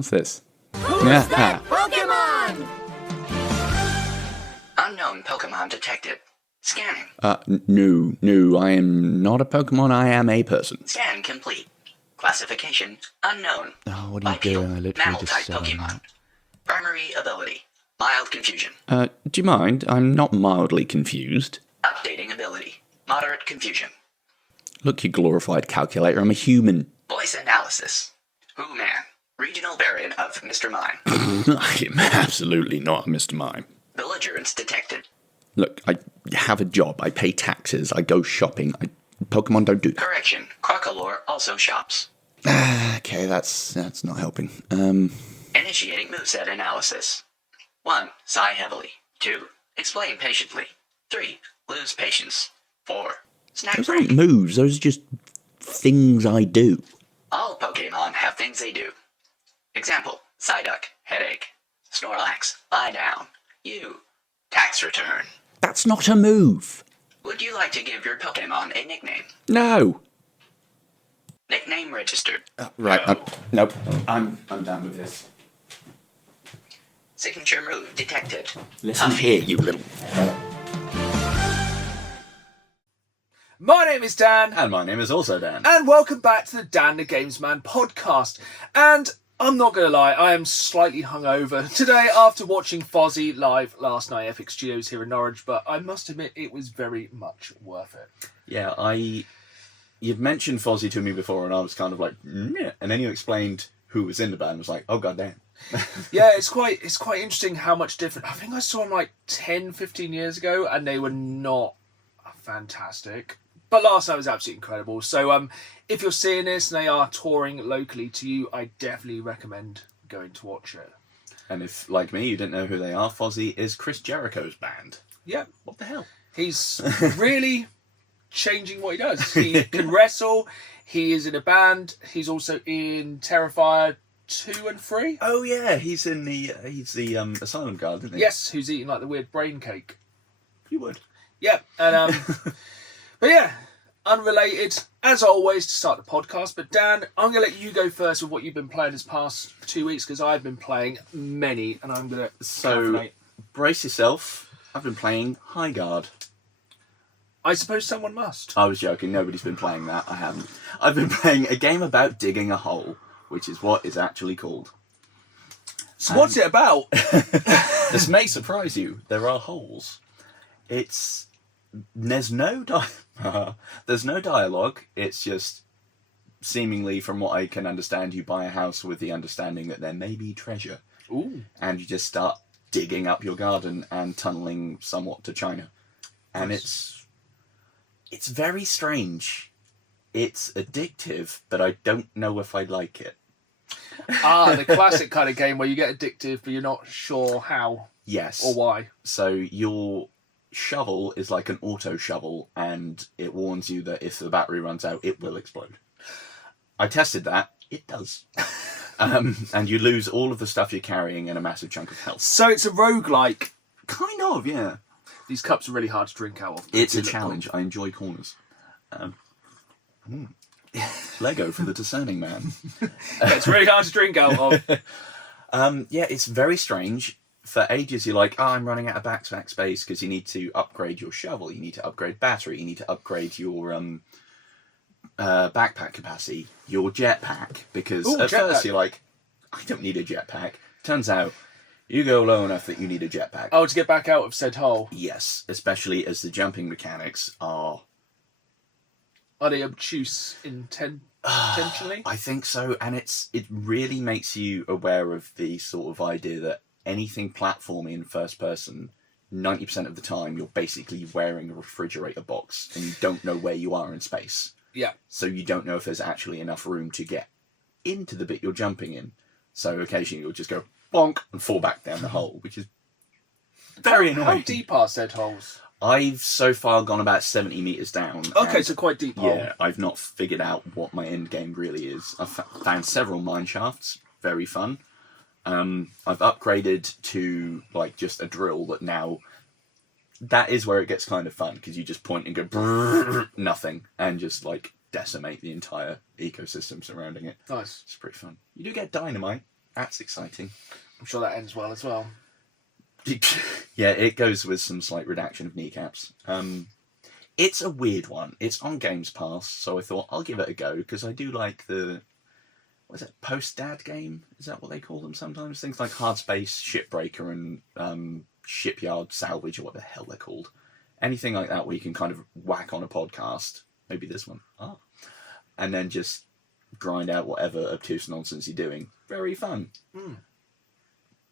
What's this? Who's that Pokemon? Unknown Pokemon detected. Scanning. No, I am not a Pokemon, I am a person. Scan complete. Classification unknown. Oh, what are you Bipedal, doing? I literally mammal just type said Pokemon. Primary ability. Mild confusion. Do you mind? I'm not mildly confused. Updating ability. Moderate confusion. Look, you glorified calculator, I'm a human. Voice analysis. Who man? Regional variant of Mr. Mime. I am absolutely not a Mr. Mime. Belligerence detected. Look, I have a job, I pay taxes, I go shopping. Pokemon don't do that. Correction. Crocalor also shops. Okay, that's not helping. Initiating moveset analysis. 1. Sigh heavily. 2. Explain patiently. 3. Lose patience. 4. Snack Those break. aren't moves, those are just things I do. All Pokemon have things they do. Example, Psyduck, headache. Snorlax, lie down. You, tax return. That's not a move. Would you like to give your Pokemon a nickname? No. Nickname registered. Right, No. nope. I'm done with this. Signature move detected. Listen Huffy. here, you little... My name is Dan, And my name is also Dan. and welcome back to the Dan the Gamesman podcast. And I'm not going to lie, I am slightly hungover today after watching Fozzie live last night, FX Studios here in Norwich, but I must admit it was very much worth it. Yeah, you'd mentioned Fozzie to me before, and I was kind of like, yeah. And then you explained who was in the band. I was like, oh, goddamn. Yeah, it's quite interesting how much different. I think I saw them like 10, 15 years ago, and they were not fantastic. But last night was absolutely incredible. So if you're seeing this and they are touring locally to you, I definitely recommend going to watch it. And if, like me, you didn't know who they are, Fozzie is Chris Jericho's band. Yeah, What the hell? he's really changing what he does. He can wrestle. He is in a band. He's also in Terrifier 2 and 3. Oh, yeah, he's the Asylum Guard, isn't he? Yes, who's eating like the weird brain cake. You would. Yeah, and but yeah, unrelated as always to start the podcast. But Dan, I'm gonna let you go first with what you've been playing this past 2 weeks because I've been playing many, and I'm gonna caffeinate. Brace yourself. I've been playing High Guard. I suppose someone must. I was joking. Nobody's been playing that. I haven't. I've been playing a game about digging a hole, which is what it's actually called. So what's it about? This may surprise you. There are holes. There's no dialogue. It's just seemingly, from what I can understand, you buy a house with the understanding that there may be treasure. Ooh. And you just start digging up your garden and tunneling somewhat to China. And Nice. it's very strange. It's addictive, but I don't know if I like it. The classic kind of game where you get addictive, but you're not sure how Yes. or why. So your shovel is like an auto shovel, and it warns you that if the battery runs out, it will explode. I tested that. It does. And you lose all of the stuff you're carrying and a massive chunk of health. So it's a roguelike. Kind of, yeah. These cups are really hard to drink out of. It's They a look challenge. I enjoy corners. Lego for the discerning man. cool. It's really hard to drink out of. Yeah, it's very strange. For ages, you're like, I'm running out of backpack space because you need to upgrade your shovel, you need to upgrade battery, you need to upgrade your backpack capacity, your jetpack, because Ooh, at jetpack. first you're like, I don't need a jetpack. Turns out, you go low enough that you need a jetpack. Oh, to get back out of said hole. Yes, especially as the jumping mechanics are... Are they obtuse intentionally? I think so, and it really makes you aware of the sort of idea that anything platforming in first person, 90% of the time you're basically wearing a refrigerator box and you don't know where you are in space. Yeah. So you don't know if there's actually enough room to get into the bit you're jumping in. So occasionally you'll just go bonk and fall back down the hole, which is very annoying. How deep are said holes? I've so far gone about 70 metres down. Okay, and so quite deep hole. yeah, I've not figured out what my end game really is. I've found several mine shafts, very fun. I've upgraded to like just a drill that now, that is where it gets kind of fun, because you just point and go brrr, nothing, and just like decimate the entire ecosystem surrounding it. Nice. It's pretty fun. You do get dynamite, That's exciting. I'm sure that ends well as well. Yeah, it goes with some slight redaction of kneecaps. It's a weird one. It's on Games Pass, so I thought I'll give it a go because I do like the post-dad game? Is that what they call them sometimes? Things like Hard Space, Shipbreaker, and Shipyard Salvage, or what the hell they're called. Anything like that where you can kind of whack on a podcast. Maybe this one. And then just grind out whatever obtuse nonsense you're doing. Very fun.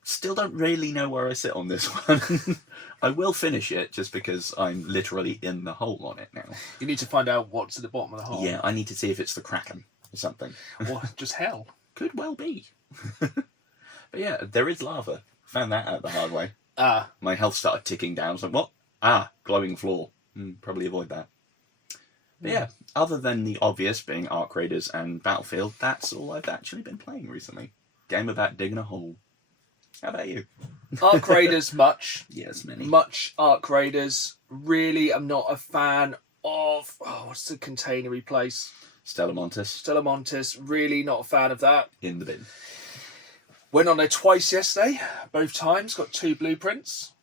Still don't really know where I sit on this one. I will finish it just because I'm literally in the hole on it now. You need to find out what's at the bottom of the hole. Yeah, I need to see if it's the Kraken or something. Or just hell. Could well be. But yeah, there is lava. Found that out the hard way. My health started ticking down. I was like, what? Glowing floor. Probably avoid that. But yeah, other than the obvious being Arc Raiders and Battlefield, that's all I've actually been playing recently. Game about digging a hole. How about you? Arc Raiders, much. Yes, many. Much Arc Raiders. Really, I'm not a fan of... what's the containery place? Stella Montes. Really not a fan of that. In the bin. Went on there twice yesterday. Both times got 2 blueprints.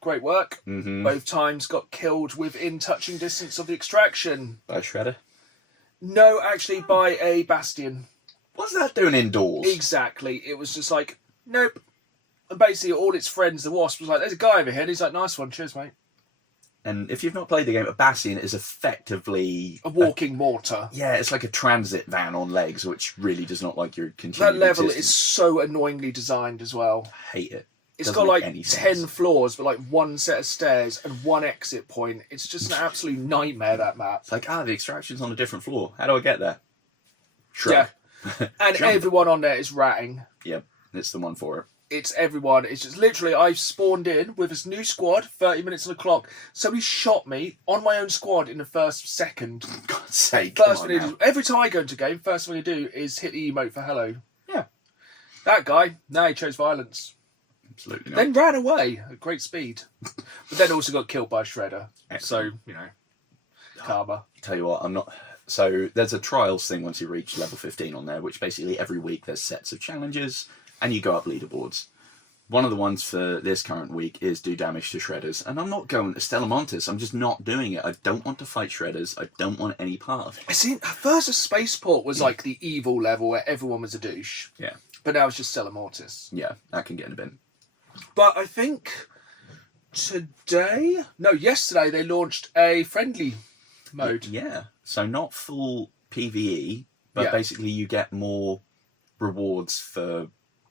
Great work. Mm-hmm. Both times got killed within touching distance of the extraction. By a shredder? No, actually by a bastion. What's that doing indoors? Exactly. It was just like, nope. And basically all its friends, the Wasp, was like, there's a guy over here. And he's like, nice one. Cheers, mate. And if you've not played the game, a bastion is effectively... a walking mortar. Yeah, it's like a transit van on legs, which really does not like your continued That level existence. is so annoyingly designed as well. I hate it. It's Doesn't got make like any 10 sense. floors, but like 1 set of stairs and 1 exit point. It's just an absolute nightmare, that map. It's like, the extraction's on a different floor. How do I get there? Shrug. Yeah. And Jump. everyone on there is ratting. Yep, it's the one for it. It's everyone. It's just literally, I've spawned in with this new squad, 30 minutes on the clock. Somebody shot me on my own squad in the first second. God's sake, First come thing on I do, every time I go into a game, first thing I do is hit the emote for hello. Yeah. That guy, now he chose violence. Absolutely not. Then ran away at great speed. But then also got killed by a shredder. Excellent. So, karma. Tell you what, I'm not... So there's a trials thing once you reach level 15 on there, which basically every week there's sets of challenges and you go up leaderboards. One of the ones for this current week is do damage to shredders. And I'm not going to Stella Montes. I'm just not doing it. I don't want to fight shredders. I don't want any part of it. I see, at first a spaceport was like the evil level where everyone was a douche. Yeah. But now it's just Stella Mortis. Yeah, that can get in a bin. But I think yesterday they launched a friendly mode. Yeah. So not full PvE, but Yeah. basically you get more rewards for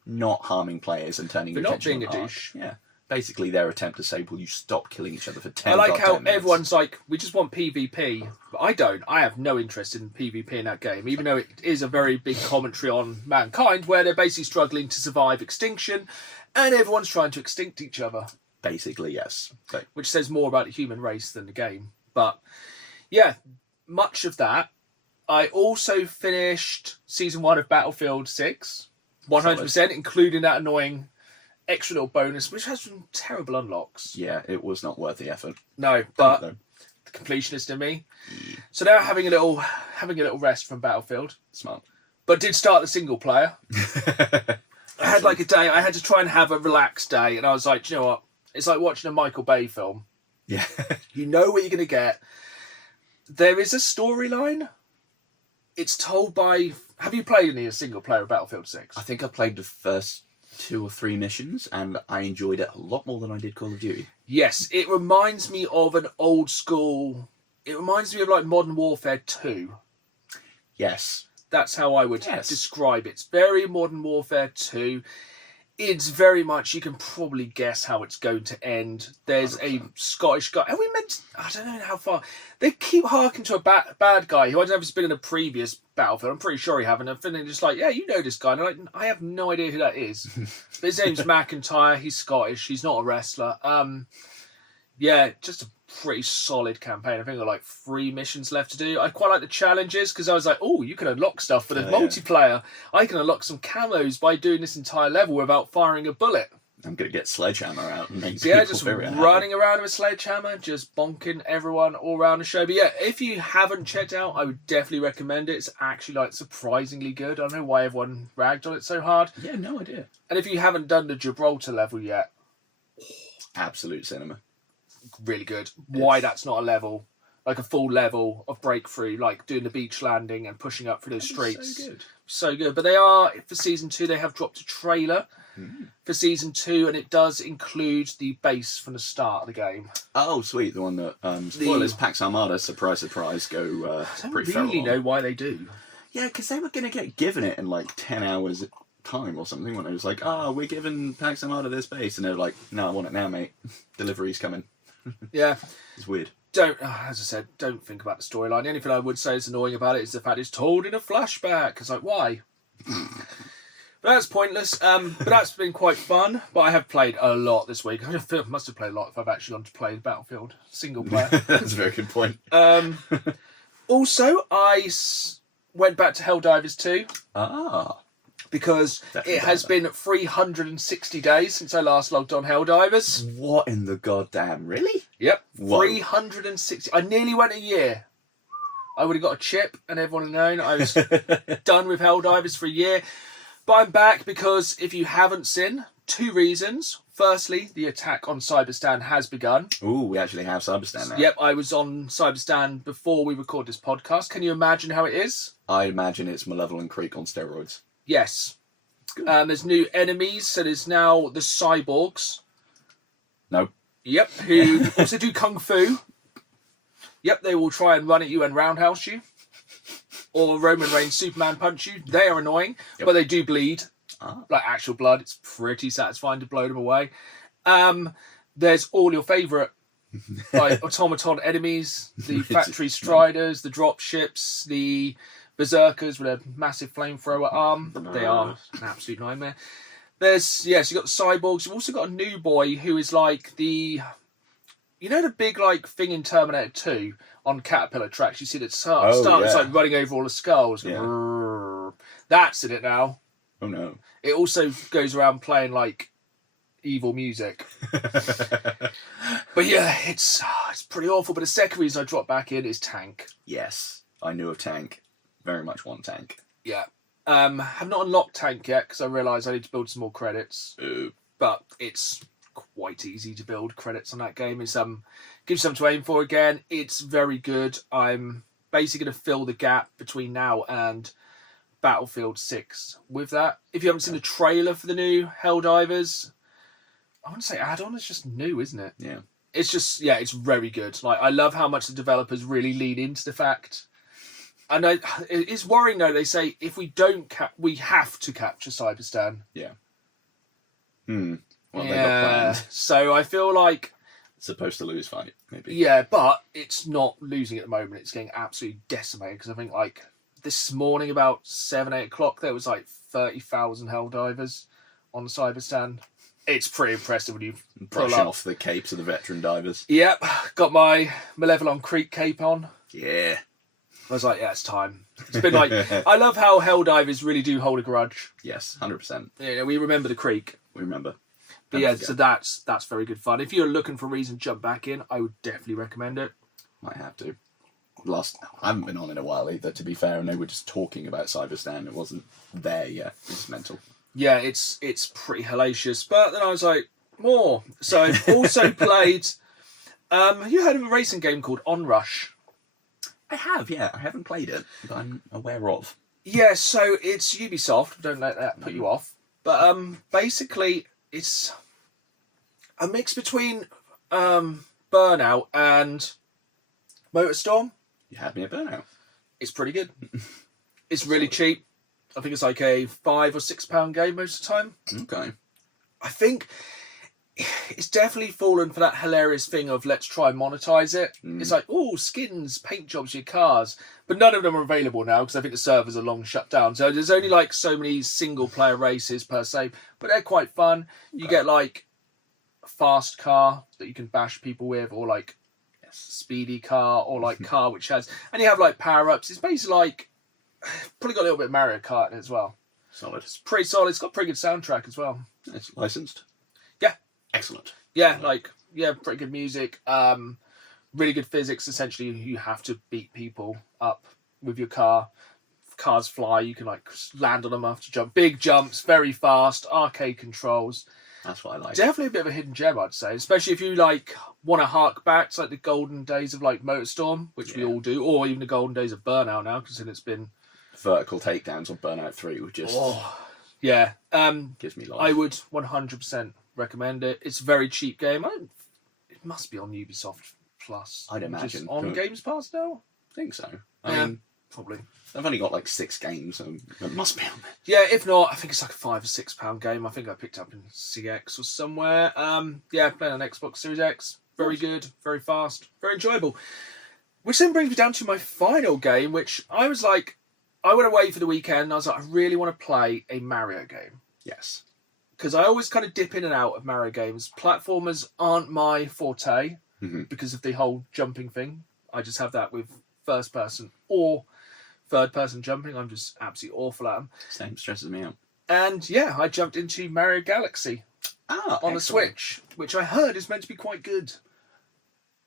not harming players and turning For your not attention being on a Ark. douche. Yeah. Basically their attempt to say, will you stop killing each other for 10 I like how goddamn minutes? everyone's like, we just want PvP. But I don't. I have no interest in PvP in that game, even though it is a very big commentary on mankind, where they're basically struggling to survive extinction, and everyone's trying to extinct each other, Basically, yes. So, which says more about the human race than the game. But, yeah, much of that. I also finished Season 1 of Battlefield 6, 100%, including that annoying extra little bonus, which has some terrible unlocks. yeah, it was not worth the effort. No, but Though. the completionist in me. Yeah. So now having a little rest from Battlefield, Smart. but did start the single player. I had like a day. I had to try and have a relaxed day, and I was like, do you know what? It's like watching a Michael Bay film. Yeah. You know what you're going to get. There is a storyline. It's told by... Have you played any single player of Battlefield 6? I think I played the first 2 or 3 missions, and I enjoyed it a lot more than I did Call of Duty. Yes, it reminds me of an old school... It reminds me of like Modern Warfare 2. Yes. That's how I would describe it. It's very Modern Warfare 2. It's very much, you can probably guess how it's going to end. There's 100%. A Scottish guy. Have we meant, I don't know how far. They keep harking to a bad guy who I don't know if he's been in a previous Battlefield. I'm pretty sure he haven't. I'm feeling just like, yeah, you know this guy. And I'm like, I have no idea who that is. But his name's McIntyre. He's Scottish. He's not a wrestler. Yeah, just a pretty solid campaign. I think I've got like 3 missions left to do. I quite like the challenges because I was like, oh, you can unlock stuff for the multiplayer. I can unlock some camos by doing this entire level without firing a bullet. I'm going to get Sledgehammer out and make Yeah, people just very happy. running around with a sledgehammer, just bonking everyone all around the show. But yeah, if you haven't checked it out, I would definitely recommend it. It's actually like surprisingly good. I don't know why everyone ragged on it so hard. Yeah, no idea. And if you haven't done the Gibraltar level yet, Absolute cinema. really good. Why that's not a level, like a full level of breakthrough, like doing the beach landing and pushing up through those streets. So good. So good. But they are, for season 2, they have dropped a trailer for season 2, and it does include the base from the start of the game. Oh, sweet. The one that, spoilers, Pax Armada, surprise, surprise, go I pretty don't really feral. know why they do. Yeah, because they were going to get given it in like 10 hours time or something when it was like, we're giving Pax Armada this base. And they were like, no, I want it now, mate. Delivery's coming. Yeah. It's weird. As I said, don't think about the storyline. The only thing I would say is annoying about it is the fact it's told in a flashback. It's like, why? But that's pointless. But that's been quite fun. But I have played a lot this week. I must have played a lot if I've actually gone to play Battlefield single player. That's a very good point. Also, went back to Helldivers 2 because Definitely it has been 360 days since I last logged on Helldivers. What in the goddamn, really? Yep, Whoa. 360. I nearly went a year. I would have got a chip and everyone would have known I was done with Helldivers for a year. But I'm back because if you haven't seen, 2 reasons. Firstly, the attack on Cyberstan has begun. Ooh, we actually have Cyberstan now. Yep, I was on Cyberstan before we record this podcast. Can you imagine how it is? I imagine it's Malevolent Creek on steroids. Yes. Good. There's new enemies, so there's now the cyborgs. No. Yep, who also do kung fu. Yep, they will try and run at you and roundhouse you. Or Roman Reigns Superman punch you. They are annoying, but they do bleed. Like actual blood. It's pretty satisfying to blow them away. There's all your favourite like automaton enemies, the factory striders, the drop ships, the berserkers with a massive flamethrower arm. They are an absolute nightmare. There's, yes, you've got the cyborgs. You've also got a new boy who is like the... You know the big like thing in Terminator 2 on Caterpillar tracks? You see that start, it's like running over all the skulls. Yeah. That's in it now. Oh no. It also goes around playing like evil music. But yeah, it's pretty awful. But the second reason I dropped back in is Tank. Yes, I knew of Tank. Very much want Tank. Yeah. Have not unlocked Tank yet because I realised I need to build some more credits. But it's quite easy to build credits on that game. It's gives something to aim for again. It's very good. I'm basically going to fill the gap between now and Battlefield 6 with that. If you haven't seen the trailer for the new Helldivers, I want to say add-on, it's just new, isn't it? Yeah. It's just, yeah, it's very good. Like, I love how much the developers really lean into the fact. And it's worrying though, they say if we don't we have to capture Cyberstan. Yeah. What have they got planned? So I feel like Supposed to lose fight, maybe. yeah, but it's not losing at the moment. It's getting absolutely decimated because I think like this morning about 7-8 o'clock there was like 30,000 Helldivers on the Cyberstan. It's pretty impressive when you Brushing off the capes of the veteran divers. Yep, got my Malevolent Creek cape on. Yeah. I was like, yeah, it's time. It's been like, I love how Helldivers really do hold a grudge. Yes, 100%. Yeah, we remember the creek. We remember. But yeah, so that's very good fun. If you're looking for a reason to jump back in, I would definitely recommend it. Might have to. I haven't been on in a while either, to be fair, and they were just talking about Cyberstan. It wasn't there yet. It's mental. Yeah, it's pretty hellacious. But then I was like, more. So I've also played... have you heard of a racing game called Onrush? I have, yeah. I haven't played it, but I'm aware of. Yeah, so it's Ubisoft. Don't let that put you off. But basically, it's a mix between Burnout and MotorStorm. You had me at Burnout. It's pretty good. It's really cheap. I think it's like a £5 or £6 game most of the time. Okay. I think it's definitely fallen for that hilarious thing of let's try and monetize it. It's like, oh, skins, paint jobs for your cars. But none of them are available now because I think the servers are long shut down. So there's only like so many single player races per se. But they're quite fun. You get like a fast car that you can bash people with, or like speedy car, or like car which has... And you have like power-ups. It's basically like... Probably got a little bit of Mario Kart in it as well. Solid. It's pretty solid. It's got a pretty good soundtrack as well. It's licensed. Excellent. Yeah, pretty good music. Really good physics. Essentially, you have to beat people up with your car. Cars fly, you can like land on them after jump. Big jumps, very fast, arcade controls. That's what I like. Definitely a bit of a hidden gem, I'd say. Especially if you like want to hark back to like the golden days of like MotorStorm, which we all do, or even the golden days of Burnout now, because it's been vertical takedowns on Burnout 3 would just gives me life. I would 100% recommend it. It's a very cheap game. It must be on Ubisoft Plus. I'd imagine. Just on Games Pass now? I think so. I mean, probably. I've only got like 6 games, so it must be on there. Yeah, if not, I think it's like a £5 or £6 game. I think I picked up in CX or somewhere. Playing on Xbox Series X. Very good, very fast, very enjoyable. Which then brings me down to my final game, which I was like, I went away for the weekend and I was like, I really want to play a Mario game. Yes. Because I always kind of dip in and out of Mario games. Platformers aren't my forte because of the whole jumping thing. I just have that with first person or third person jumping. I'm just absolutely awful at them. Same, stresses me out. And yeah, I jumped into Mario Galaxy on the Switch, which I heard is meant to be quite good.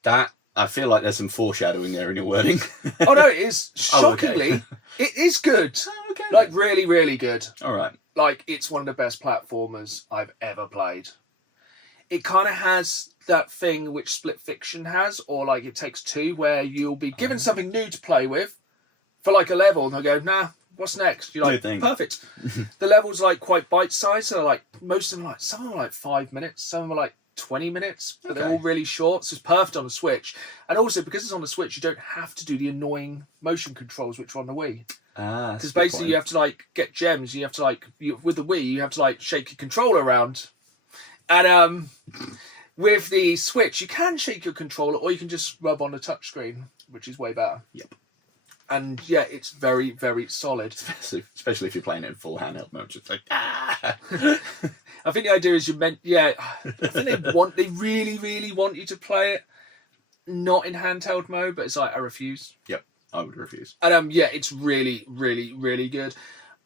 That, I feel like there's some foreshadowing there in your wording. Oh no, it is. Shockingly, it is good. Oh, okay. Like really, really good. All right. Like it's one of the best platformers I've ever played. It kind of has that thing which Split Fiction has, or like It Takes Two, where you'll be given something new to play with for like a level, and they'll go, nah, what's next? You're like, perfect. The level's like quite bite-sized, so like most of them like, some of them are like 5 minutes, some of them are like 20 minutes, but they're all really short, so it's perfect on the Switch. And also, because it's on the Switch, you don't have to do the annoying motion controls which are on the Wii. Because basically you have to like get gems, you have to like, with the Wii, you have to like shake your controller around. And with the Switch, you can shake your controller or you can just rub on the touchscreen, which is way better. Yep. And yeah, it's very, very solid. Especially if you're playing it in full handheld mode. It's like, I think the idea is I think they really, really want you to play it not in handheld mode, but it's like, I refuse. Yep, I would refuse. And it's really, really, really good.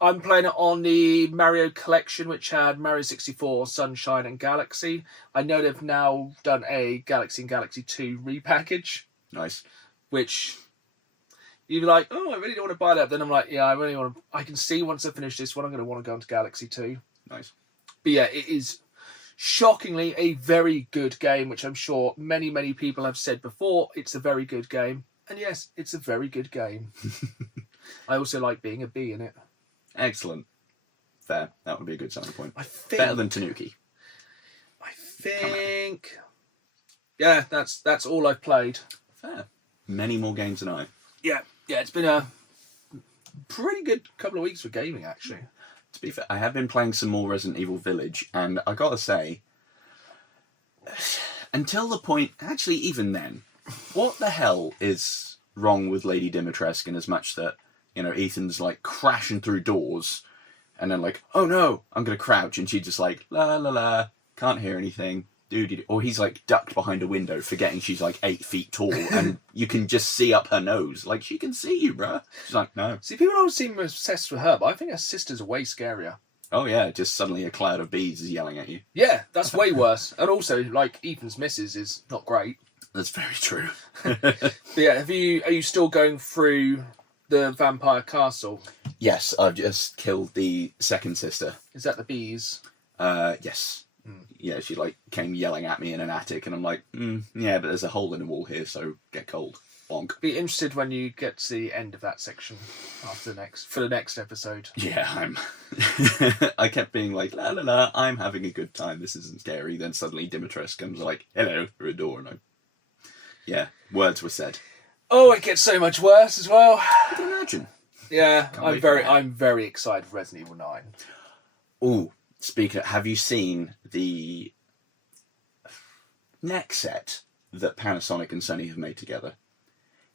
I'm playing it on the Mario Collection, which had Mario 64, Sunshine, and Galaxy. I know they've now done a Galaxy and Galaxy 2 repackage. Nice. Which you're like, oh, I really don't want to buy that. Then I'm like, yeah, I really want to. I can see once I finish this one, I'm going to want to go into Galaxy 2. Nice. But yeah, it is shockingly a very good game, which I'm sure many, many people have said before. It's a very good game. And yes, it's a very good game. I also like being a bee in it. Excellent. Fair. That would be a good selling point. I think, better than Tanuki. I think. Yeah, that's all I've played. Fair. Many more games than I. Yeah, it's been a pretty good couple of weeks for gaming, actually. To be fair, I have been playing some more Resident Evil Village, and I gotta say, until the point, actually even then, what the hell is wrong with Lady Dimitrescu in as much that, you know, Ethan's like crashing through doors and then like, oh no, I'm going to crouch. And she's just like, la la la, can't hear anything. Or he's like ducked behind a window, forgetting she's like 8 feet tall and you can just see up her nose. Like, she can see you, bruh. She's like, no. See, people don't seem obsessed with her, but I think her sisters are way scarier. Oh yeah, just suddenly a cloud of bees is yelling at you. Yeah, that's way worse. And also, like, Ethan's missus is not great. That's very true. But yeah, are you still going through the vampire castle? Yes, I've just killed the second sister. Is that the bees? Yes. Yeah, she like came yelling at me in an attic, and I'm like, yeah, but there's a hole in the wall here, so get cold. Bonk. Be interested when you get to the end of that section for the next episode. Yeah, I kept being like, la la la, I'm having a good time. This isn't scary. Then suddenly Dimitrescu comes like, hello, through a door, and yeah, words were said. Oh, it gets so much worse as well. I can imagine. Yeah, I'm very excited for Resident Evil 9. Ooh, speaking of, have you seen the neck set that Panasonic and Sony have made together?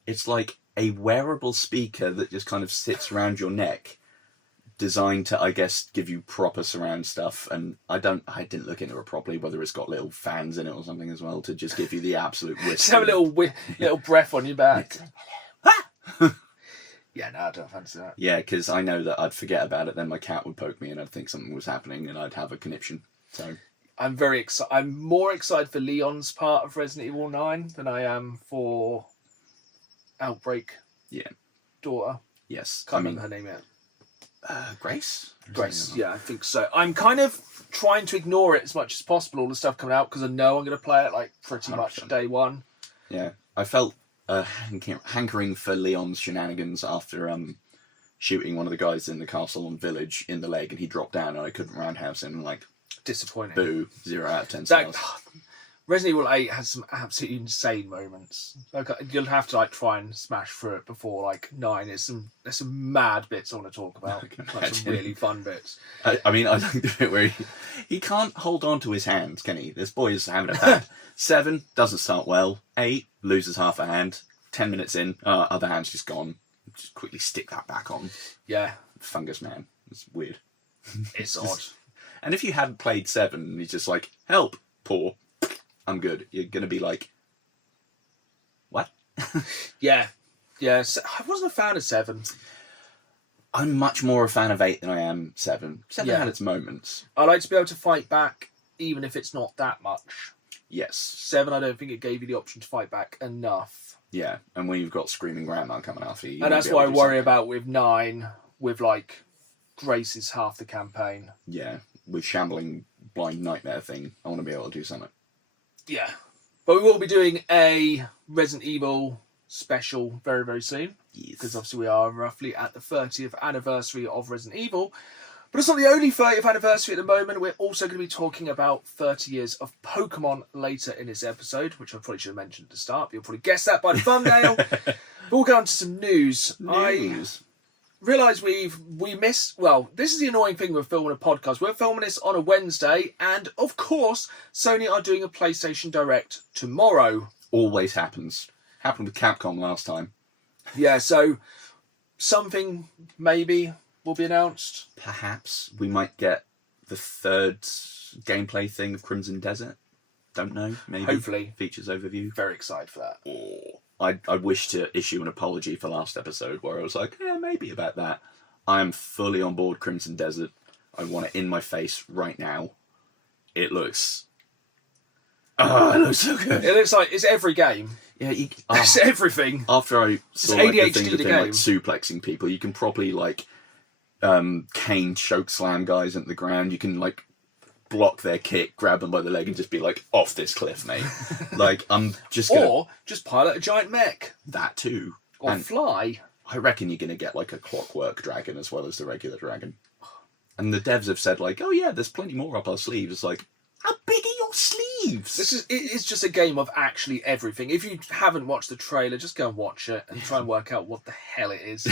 It's like a wearable speaker that just kind of sits around your neck, designed to, I guess, give you proper surround stuff. And I didn't look into it properly, whether it's got little fans in it or something as well, to just give you the absolute whisper. Just have a little breath on your back. Yeah, no, I don't fancy that. Yeah, because I know that I'd forget about it, then my cat would poke me and I'd think something was happening and I'd have a conniption. So I'm very excited. I'm more excited for Leon's part of Resident Evil 9 than I am for Outbreak. Yeah. Daughter. Yes. Can't remember her name yet. Grace? Grace, yeah, I think so. I'm kind of trying to ignore it as much as possible, all the stuff coming out, because I know I'm going to play it like pretty 100%. much day one. Yeah. I felt hankering for Leon's shenanigans after shooting one of the guys in the castle and village in the leg, and he dropped down and I couldn't roundhouse him, and like, disappointing. boo, 0 out of 10 stars. Resident Evil 8 has some absolutely insane moments. Like, you'll have to like try and smash through it before like 9. There's some mad bits I want to talk about. Like some really fun bits. I mean, I like the bit where he can't hold on to his hand, can he? This boy is having a bad. 7 doesn't start well. 8 loses half a hand. 10 minutes in, other hand's just gone. Just quickly stick that back on. Yeah. Fungus man. It's weird. It's odd. And if you hadn't played 7 and he's just like, help, poor, I'm good, you're going to be like, what? Yeah. Yeah. So, I wasn't a fan of 7. I'm much more a fan of 8 than I am 7. 7 had its moments. I like to be able to fight back, even if it's not that much. Yes. 7, I don't think it gave you the option to fight back enough. Yeah, and when you've got Screaming Grandma coming after you... And that's what I worry about with 9, with like, Grace is half the campaign. Yeah, with Shambling Blind Nightmare thing, I want to be able to do something. Yeah. But we will be doing a Resident Evil special very, very soon. Yes. Because obviously we are roughly at the 30th anniversary of Resident Evil. But it's not the only 30th anniversary at the moment. We're also going to be talking about 30 years of Pokemon later in this episode, which I probably should have mentioned at the start. But you'll probably guess that by the thumbnail. But we'll go on to some news. I realise we missed... Well, this is the annoying thing with filming a podcast. We're filming this on a Wednesday. And, of course, Sony are doing a PlayStation Direct tomorrow. Always happens. Happened with Capcom last time. Yeah, so something maybe will be announced. Perhaps we might get the 3rd gameplay thing of Crimson Desert. Don't know. Maybe. Hopefully. Features overview. Very excited for that. Or I wish to issue an apology for last episode where I was like, yeah, maybe about that. I am fully on board Crimson Desert. I want it in my face right now. It looks... Oh, it looks so good. It looks like it's every game. Yeah, It's everything. After I saw It's like, the ADHD thing with the him, like game. suplexing people, you can properly like cane choke slam guys into the ground. You can like block their kick, grab them by the leg, and just be like, off this cliff, mate. Like I'm just gonna... Or just pilot a giant mech. That too. Or And fly. I reckon you're gonna get like a clockwork dragon as well as the regular dragon. And the devs have said like, oh yeah, there's plenty more up our sleeves. It's like, how big are your sleeves? It is just a game of actually everything. If you haven't watched the trailer, just go and watch it and try and work out what the hell it is.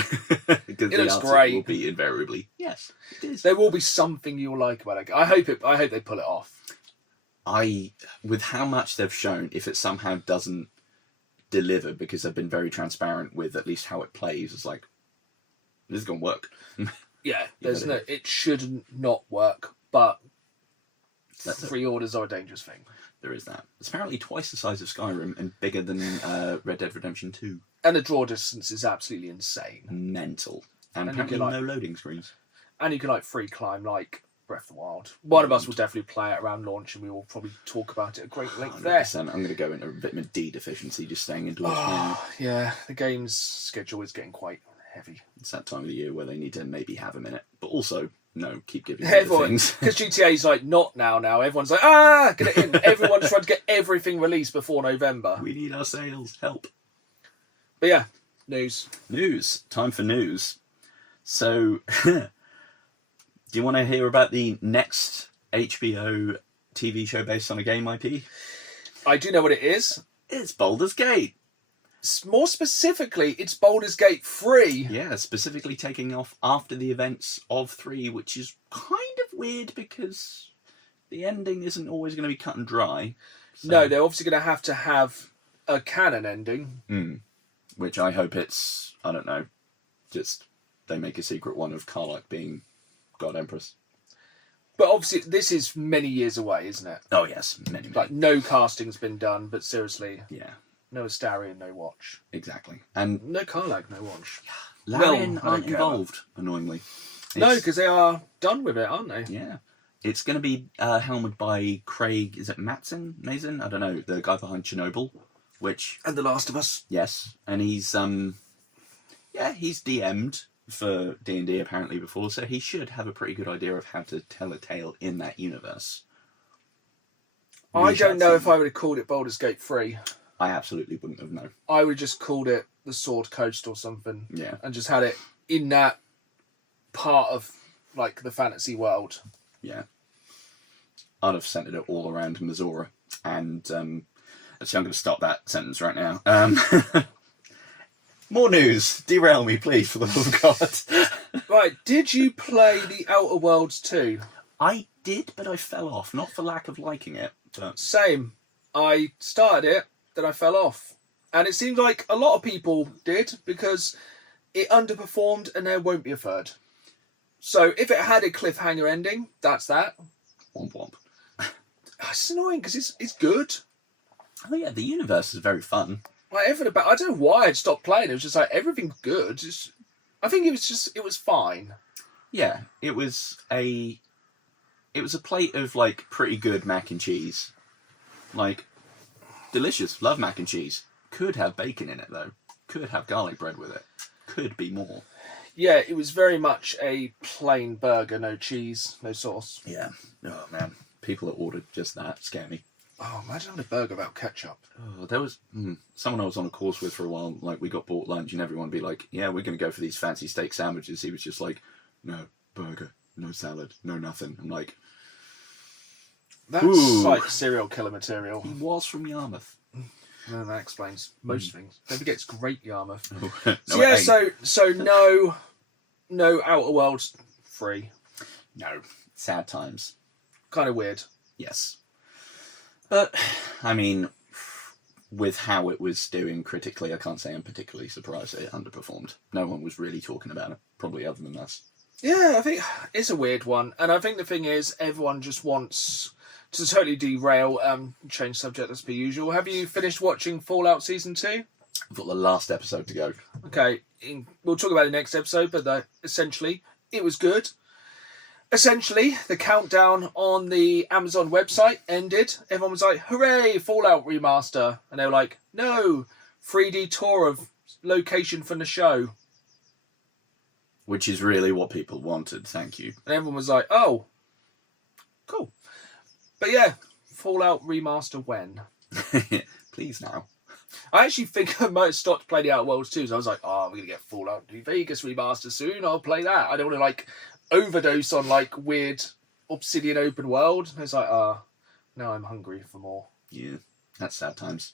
Because It the looks answer great. will be invariably, yes, it is. There will be something you'll like about it. I hope they pull it off. With how much they've shown, if it somehow doesn't deliver, because they've been very transparent with at least how it plays, it's like, this is going to work. Yeah, it shouldn't not work, but pre-orders are a dangerous thing. There is that. It's apparently twice the size of Skyrim and bigger than Red Dead Redemption 2. And the draw distance is absolutely insane. Mental. And you apparently can, no loading screens. And you can like free climb like Breath of the Wild. One of us will definitely play it around launch, and we will probably talk about it at great length there. 100%. I'm going to go into vitamin D deficiency just staying indoors now. Yeah, the game's schedule is getting quite heavy. It's that time of the year where they need to maybe have a minute. But also, no, keep giving me Everyone, things. because GTA's like not now. Everyone's like, get it in. Everyone's trying to get everything released before November. We need our sales. Help. But yeah, news. News. Time for news. So, do you want to hear about the next HBO TV show based on a game IP? I do know what it is. It's Baldur's Gate. More specifically, it's Baldur's Gate 3. Yeah, specifically taking off after the events of 3, which is kind of weird because the ending isn't always going to be cut and dry. So. No, they're obviously going to have a canon ending. Which I hope it's, I don't know, just they make a secret one of Karlach being God Empress. But obviously, this is many years away, isn't it? Oh yes, many. Like, no casting's been done, but seriously. Yeah. No Astarion, no Watch. Exactly. And no Karlach, no Watch. Larian aren't involved, annoyingly. No, because they are done with it, aren't they? Yeah. It's going to be helmed by Craig, is it Mason? I don't know, the guy behind Chernobyl, which... And The Last of Us. Yes, and he's DM'd for D&D apparently before, so he should have a pretty good idea of how to tell a tale in that universe. I don't know if I would have called it Baldur's Gate 3. I absolutely wouldn't have known. I would have just called it The Sword Coast or something. Yeah. And just had it in that part of, like, the fantasy world. Yeah. I'd have centered it all around Missouri. And, actually, I'm going to stop that sentence right now. More news. Derail me, please, for the love of God. Right, did you play The Outer Worlds 2? I did, but I fell off. Not for lack of liking it. But... Same. I started it, then I fell off. And it seems like a lot of people did, because it underperformed and there won't be a third. So if it had a cliffhanger ending, that's that. Womp womp. It's annoying because it's good. Oh yeah, the universe is very fun. Like everything about, I don't know why I'd stopped playing. It was just like everything's good. I think it was fine. Yeah, it was a plate of like pretty good mac and cheese. Like delicious, love mac and cheese. Could have bacon in it though. Could have garlic bread with it. Could be more. Yeah, it was very much a plain burger, no cheese, no sauce. Yeah. Oh man, people that ordered just that scare me. Oh, imagine having a burger without ketchup. Oh, there was someone I was on a course with for a while. Like we got bought lunch, and everyone would be like, "Yeah, we're going to go for these fancy steak sandwiches." He was just like, "No burger, no salad, no nothing." I'm like, That's ooh. like serial killer material. He was from Yarmouth. No, that explains most things. Don't forget, it's Great Yarmouth. No, So yeah, it ain't. so no Outer Worlds 3. No, sad times. Kind of weird. Yes. But, I mean, with how it was doing critically, I can't say I'm particularly surprised it underperformed. No one was really talking about it, probably other than us. Yeah, I think it's a weird one. And I think the thing is, everyone just wants to totally derail, change subject as per usual. Have you finished watching Fallout Season 2? I've got the last episode to go. Okay, we'll talk about the next episode, but essentially, it was good. Essentially, the countdown on the Amazon website ended. Everyone was like, hooray, Fallout remaster. And they were like, no, 3D tour of location from the show. Which is really what people wanted, thank you. And everyone was like, oh, cool. But yeah, Fallout remaster when? Please now. I actually think I might have stopped playing the Outer Worlds 2, so I was like, oh, we're going to get Fallout New Vegas remaster soon, I'll play that. I don't want to, like, overdose on, like, weird Obsidian open world. And it's like, now I'm hungry for more. Yeah, that's sad times.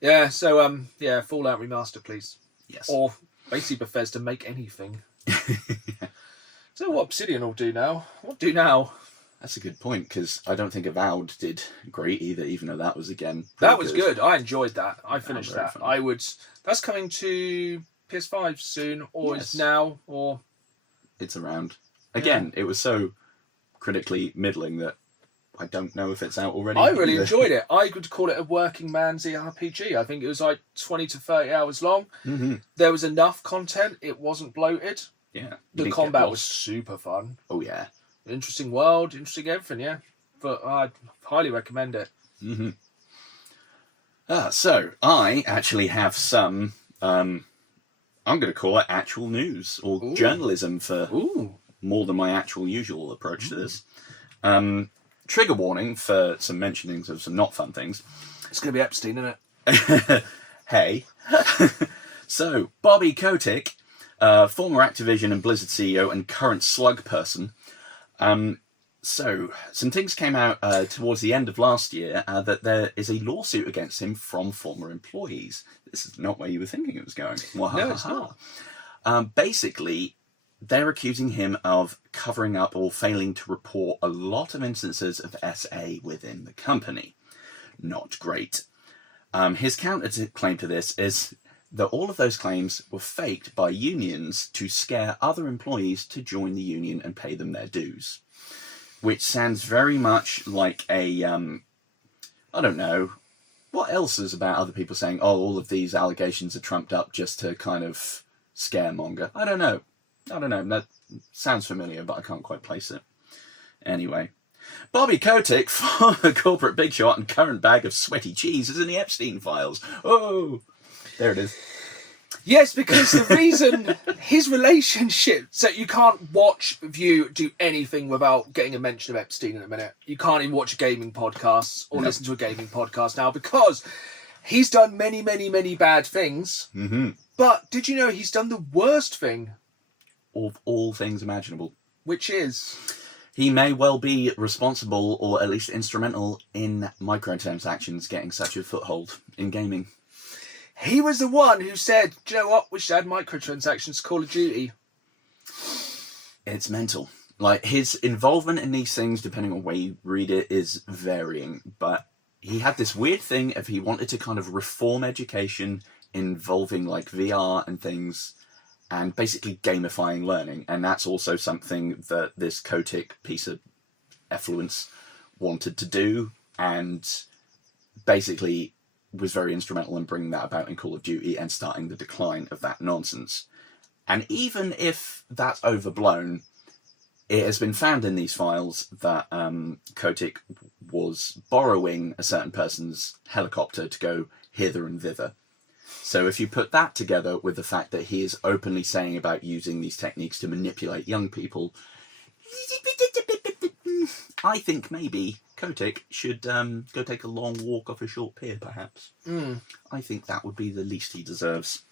Yeah, so, yeah, Fallout remaster, please. Yes. Or, basically, Bethesda, make anything. So what Obsidian will do now? What do now? That's a good point, because I don't think Avowed did great either, even though that was, again, that was good. I enjoyed that. I finished very that. fun. That's coming to PS5 soon, or Yes. it's now, or... It's around. Again, it was so critically middling that I don't know if it's out already. I really enjoyed it. I would call it a working man's RPG. I think it was like 20 to 30 hours long. Mm-hmm. There was enough content. It wasn't bloated. Yeah. The combat was super fun. Oh, yeah. Interesting world, interesting everything, yeah. But I'd highly recommend it. Mm-hmm. So, I actually have some, I'm going to call it actual news, or Ooh. journalism for Ooh. more than my actual usual approach to this. Trigger warning for some mentionings of some not fun things. It's going to be Epstein, isn't it? Hey. So, Bobby Kotick, former Activision and Blizzard CEO and current Slug person. So, some things came out towards the end of last year that there is a lawsuit against him from former employees. This is not where you were thinking it was going. No, it's not. Basically, they're accusing him of covering up or failing to report a lot of instances of SA within the company. Not great. His counterclaim to this is that all of those claims were faked by unions to scare other employees to join the union and pay them their dues. Which sounds very much like a, I don't know, what else is about other people saying, oh, all of these allegations are trumped up just to kind of scaremonger? I don't know. That sounds familiar, but I can't quite place it. Anyway. Bobby Kotick, former corporate big shot and current bag of sweaty cheese, is in the Epstein files. Oh, there it is. Yes, because the reason his relationship, so you can't watch, view, do anything without getting a mention of Epstein in a minute. You can't even watch a gaming podcast or listen to a gaming podcast now because he's done many, many, many bad things. Mm-hmm. But did you know he's done the worst thing? Of all things imaginable. Which is? He may well be responsible or at least instrumental in microtransactions getting such a foothold in gaming. He was the one who said, do you know what, we should add microtransactions to Call of Duty. It's mental. Like, his involvement in these things, depending on where you read it, is varying. But he had this weird thing if he wanted to kind of reform education involving, like, VR and things, and basically gamifying learning. And that's also something that this Kotick piece of effluence wanted to do, and basically was very instrumental in bringing that about in Call of Duty and starting the decline of that nonsense. And even if that's overblown, it has been found in these files that Kotick was borrowing a certain person's helicopter to go hither and thither. So if you put that together with the fact that he is openly saying about using these techniques to manipulate young people, I think maybe Kotick should go take a long walk off a short pier, perhaps. I think that would be the least he deserves.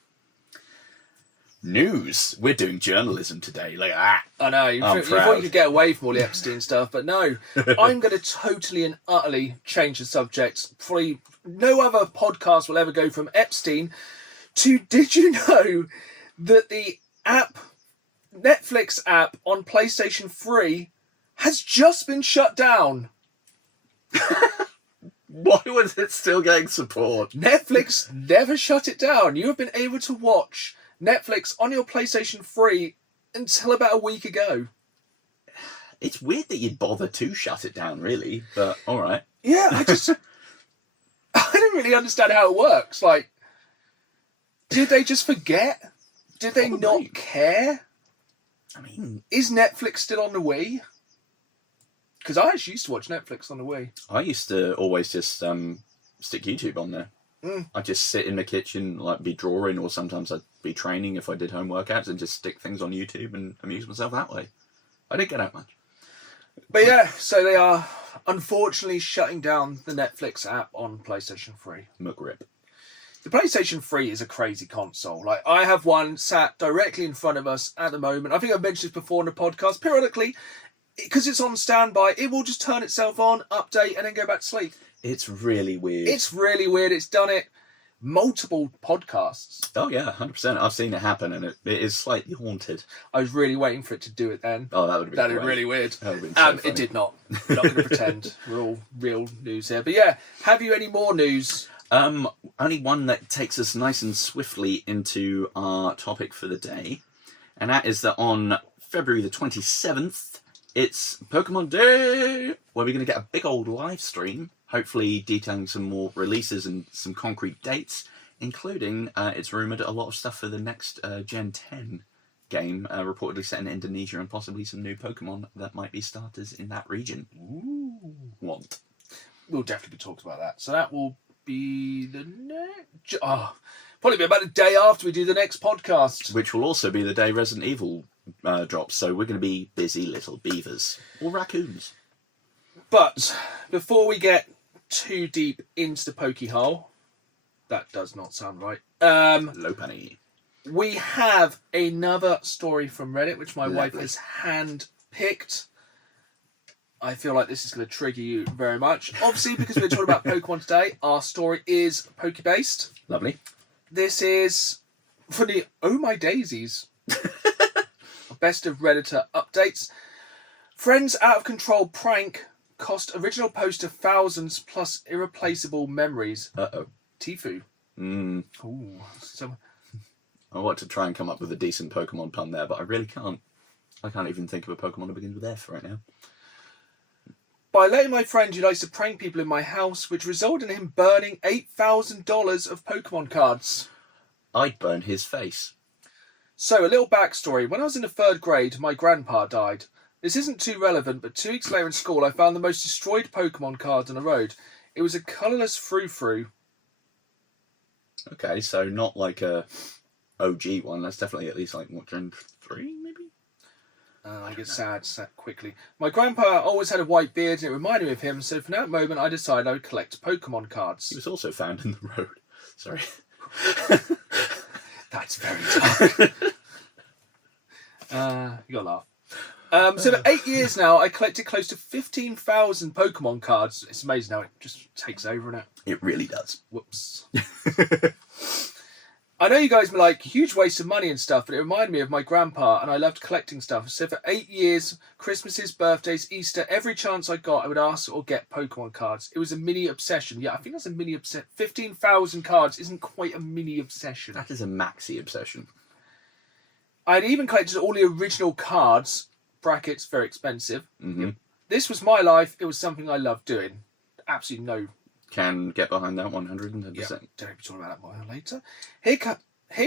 News. We're doing journalism today. Look at that. I know. You thought you could get away from all the Epstein stuff, but no. I'm going to totally and utterly change the subject. Probably no other podcast will ever go from Epstein to, did you know that the Netflix app on PlayStation 3 has just been shut down? Why was it still getting support? Netflix never shut it down. You have been able to watch Netflix on your PlayStation 3 until about a week ago. It's weird that you'd bother to shut it down, really, but alright. Yeah, I don't really understand how it works. Like, did they just forget? Did they not care? I mean, is Netflix still on the Wii? Because I actually used to watch Netflix on the Wii. I used to always just stick YouTube on there. I'd just sit in the kitchen, like be drawing, or sometimes I'd be training if I did home workouts, and just stick things on YouTube and amuse myself that way. I didn't get out much. But yeah, so they are unfortunately shutting down the Netflix app on PlayStation 3. McRib. The PlayStation 3 is a crazy console. Like, I have one sat directly in front of us at the moment. I think I've mentioned this before in the podcast. Periodically, because it's on standby, it will just turn itself on, update, and then go back to sleep. It's really weird. It's really weird. It's done it multiple podcasts. Oh yeah, 100%. I've seen it happen, and it is slightly haunted. I was really waiting for it to do it then. Oh, that would have been That'd be really weird. That would have been so funny. It did not. We're not going to pretend. We're all real news here. But yeah, have you any more news? Only one that takes us nice and swiftly into our topic for the day, and that is that on February the 27th, it's Pokemon Day, where we're going to get a big old live stream, hopefully detailing some more releases and some concrete dates, including, it's rumoured, a lot of stuff for the next Gen 10 game, reportedly set in Indonesia, and possibly some new Pokemon that might be starters in that region. Ooh. Want. We'll definitely be talking about that. So that will be the next... probably be about a day after we do the next podcast. Which will also be the day Resident Evil drops, so we're going to be busy little beavers. Or raccoons. But before we get too deep into the pokehole, that does not sound right. Low penny. We have another story from Reddit, which my wife has hand-picked. I feel like this is going to trigger you very much. Obviously, because we're talking about Pokemon today, our story is Poke-based. Lovely. This is for the Oh My Daisies. Best of Redditor updates. Friends out of control prank cost original poster thousands plus irreplaceable memories. Uh-oh. Tifu. Ooh. I want to try and come up with a decent Pokemon pun there, but I really can't. I can't even think of a Pokemon that begins with F right now. By letting my friend who likes to prank people in my house, which resulted in him burning $8,000 of Pokemon cards. I'd burn his face. So, a little backstory. When I was in the 3rd grade, my grandpa died. This isn't too relevant, but 2 weeks later in school, I found the most destroyed Pokemon card on the road. It was a colourless frou-frou. Okay, so not like a OG one. That's definitely at least like, what, Gen 3, maybe? I get sad quickly. My grandpa always had a white beard and it reminded me of him, so from that moment I decided I would collect Pokemon cards. He was also found in the road. Sorry. That's very dark. You gotta laugh. So for 8 years now, I collected close to 15,000 Pokemon cards. It's amazing how it just takes over, isn't it? It really does. Whoops. I know you guys were like, huge waste of money and stuff, but it reminded me of my grandpa, and I loved collecting stuff. So for 8 years, Christmases, birthdays, Easter, every chance I got, I would ask or get Pokemon cards. It was a mini obsession. Yeah, I think that's a mini obsession. 15,000 cards isn't quite a mini obsession. That is a maxi obsession. I'd even collected all the original cards, brackets, very expensive. Mm-hmm. This was my life. It was something I loved doing. Absolutely no. Can get behind that 110%. Yeah, don't be talking about that more later. Here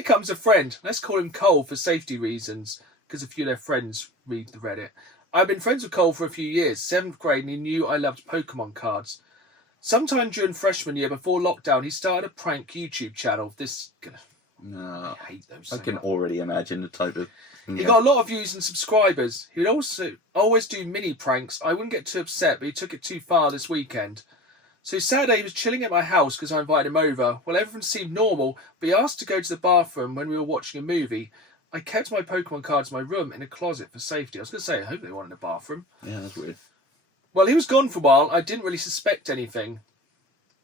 comes a friend. Let's call him Cole for safety reasons, because a few of their friends read the Reddit. I've been friends with Cole for a few years, 7th grade, and he knew I loved Pokemon cards. Sometime during freshman year, before lockdown, he started a prank YouTube channel. No, I hate those. I can already imagine the type of... He got a lot of views and subscribers. He would also always do mini pranks. I wouldn't get too upset, but he took it too far this weekend. So Saturday he was chilling at my house because I invited him over. Well, everything seemed normal, but he asked to go to the bathroom when we were watching a movie. I kept my Pokemon cards in my room in a closet for safety. I was going to say, I hope they weren't in the bathroom. Yeah, that's weird. Well, he was gone for a while. I didn't really suspect anything.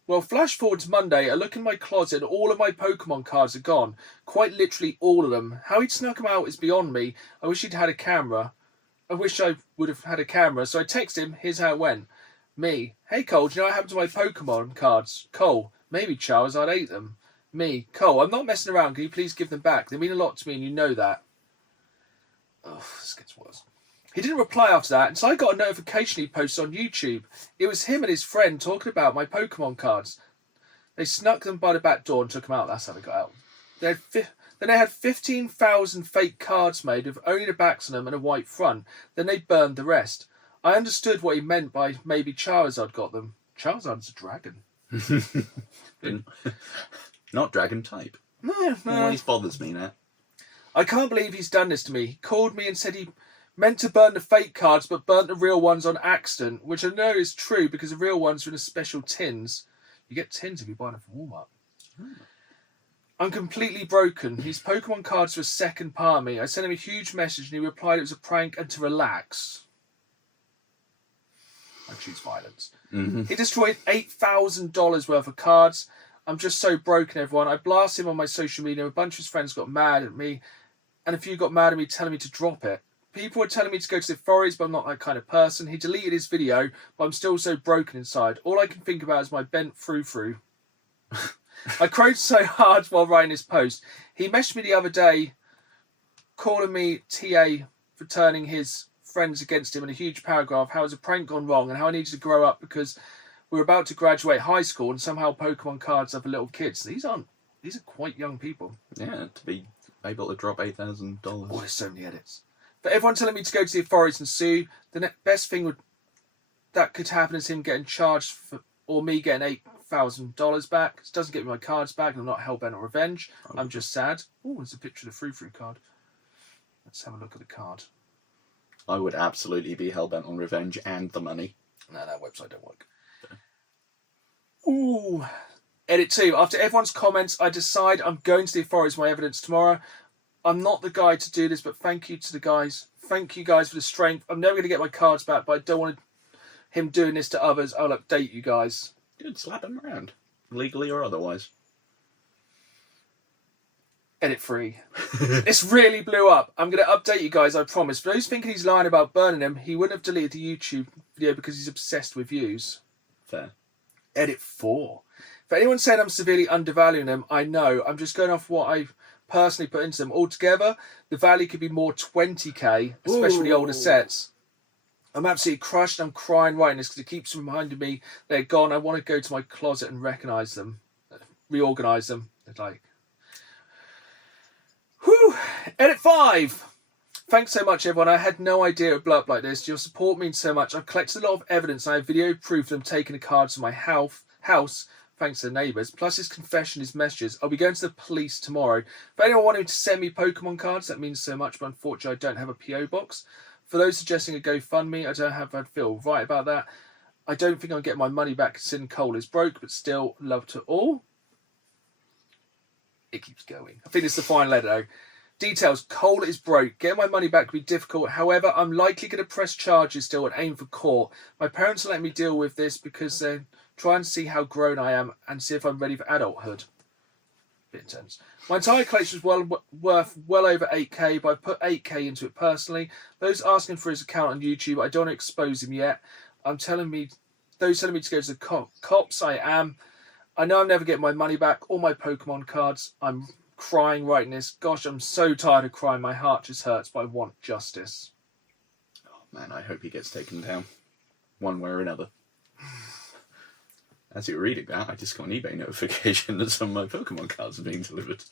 Well, flash forward to Monday. I look in my closet and all of my Pokemon cards are gone. Quite literally all of them. How he'd snuck them out is beyond me. I wish he'd had a camera. I wish I would have had a camera. So I texted him, here's how it went. Me, hey Cole, do you know what happened to my Pokemon cards? Cole, maybe Charizard ate them. Me, Cole, I'm not messing around. Can you please give them back? They mean a lot to me and you know that. Oh, this gets worse. He didn't reply after that, and so I got a notification he posted on YouTube. It was him and his friend talking about my Pokemon cards. They snuck them by the back door and took them out. That's how they got out. Then they had 15,000 fake cards made with only the backs on them and a white front. Then they burned the rest. I understood what he meant by maybe Charizard got them. Charizard's a dragon. Not dragon type. No. Always bothers me now. I can't believe he's done this to me. He called me and said he meant to burn the fake cards but burnt the real ones on accident, which I know is true because the real ones are in a special tins. You get tins if you buy them from Walmart. I'm completely broken. His Pokemon cards were a second part of me. I sent him a huge message and he replied it was a prank and to relax. I choose violence. Mm-hmm. He destroyed $8,000 worth of cards. I'm just so broken, everyone. I blasted him on my social media. A bunch of his friends got mad at me, and a few got mad at me telling me to drop it. People were telling me to go to the forest, but I'm not that kind of person. He deleted his video, but I'm still so broken inside. All I can think about is my bent frou-frou. I cried so hard while writing this post. He messaged me the other day, calling me TA for turning his friends against him in a huge paragraph, how it's a prank gone wrong and how I needed to grow up because we're about to graduate high school and somehow Pokemon cards are for little kids. These are quite young people. Yeah, to be able to drop $8,000. Oh, there's so many edits. But everyone telling me to go to the forest and sue. The best thing that could happen is him getting charged for, or me getting $8,000 back. It doesn't get me my cards back. I'm not hellbent on revenge. Oh. I'm just sad. Oh, there's a picture of the frou-frou card. Let's have a look at the card. I would absolutely be hellbent on revenge and the money. No, that website don't work. Ooh. Edit 2. After everyone's comments, I decide I'm going to the forest with my evidence tomorrow. I'm not the guy to do this, but thank you to the guys. Thank you guys for the strength. I'm never going to get my cards back, but I don't want him doing this to others. I'll update you guys. Good, slap him around. Legally or otherwise. Edit 3. This really blew up. I'm going to update you guys, I promise. For those thinking he's lying about burning them, he wouldn't have deleted the YouTube video because he's obsessed with views. Fair. Edit 4. For anyone saying I'm severely undervaluing them, I know. I'm just going off what I personally put into them. Altogether, the value could be more 20k, especially for the older sets. I'm absolutely crushed. I'm crying writing this because it keeps reminding me they're gone. I want to go to my closet and recognise them. Reorganise them. They're like... Whew! Edit 5. Thanks so much, everyone. I had no idea it would blow up like this. Your support means so much. I've collected a lot of evidence. I have video proof of them taking the cards to my house, thanks to the neighbours, plus his confession, his messages. I'll be going to the police tomorrow. If anyone wanted to send me Pokemon cards, that means so much, but unfortunately I don't have a PO box. For those suggesting a GoFundMe, I don't have, I'd feel right about that. I don't think I'll get my money back considering Cole is broke, but still, love to all. It keeps going. I think it's the final letter though. Details, Cole is broke. Getting my money back will be difficult. However, I'm likely going to press charges still and aim for court. My parents will let me deal with this because they're trying to see how grown I am and see if I'm ready for adulthood. Bit intense. My entire collection is worth well over 8k, but I've put 8k into it personally. Those asking for his account on YouTube, I don't want to expose him yet. Those telling me to go to the cops, I am. I know I'm never getting my money back, all my Pokemon cards. I'm crying writing this. Gosh, I'm so tired of crying. My heart just hurts, but I want justice. Oh man, I hope he gets taken down, one way or another. As you were reading that, I just got an eBay notification that some of my Pokemon cards are being delivered.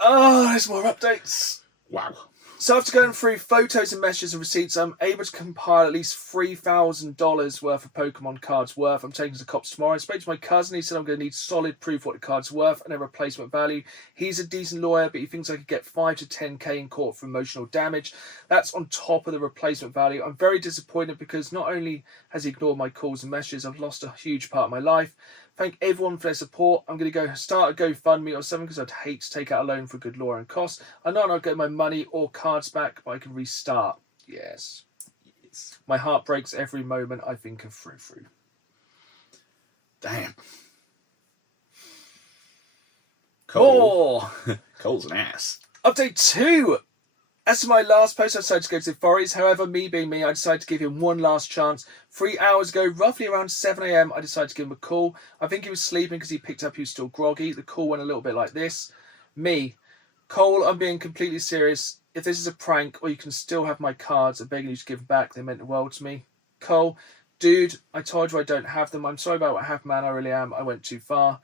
Oh, there's more updates. Wow. So after going through photos and messages and receipts, I'm able to compile at least $3,000 worth of Pokemon cards worth. I'm taking to the cops tomorrow. I spoke to my cousin. He said I'm going to need solid proof what the card's worth and a replacement value. He's a decent lawyer, but he thinks I could get 5 to 10k in court for emotional damage. That's on top of the replacement value. I'm very disappointed because not only has he ignored my calls and messages, I've lost a huge part of my life. Thank everyone for their support. I'm going to go start a GoFundMe or something because I'd hate to take out a loan for a good lawyer and costs. I know I'm not getting my money or cards back, but I can restart. Yes. My heart breaks every moment I think of Frou-Frou. Damn. Cole. Oh! Cole's an ass. Update 2. As to my last post, I decided to go to the forest. However, me being me, I decided to give him one last chance. 3 hours ago, roughly around 7 a.m, I decided to give him a call. I think he was sleeping because he picked up he was still groggy. The call went a little bit like this. Me. Cole, I'm being completely serious. If this is a prank or you can still have my cards, I'm begging you to give them back. They meant the world to me. Cole. Dude, I told you I don't have them. I'm sorry about what happened, man. I really am. I went too far.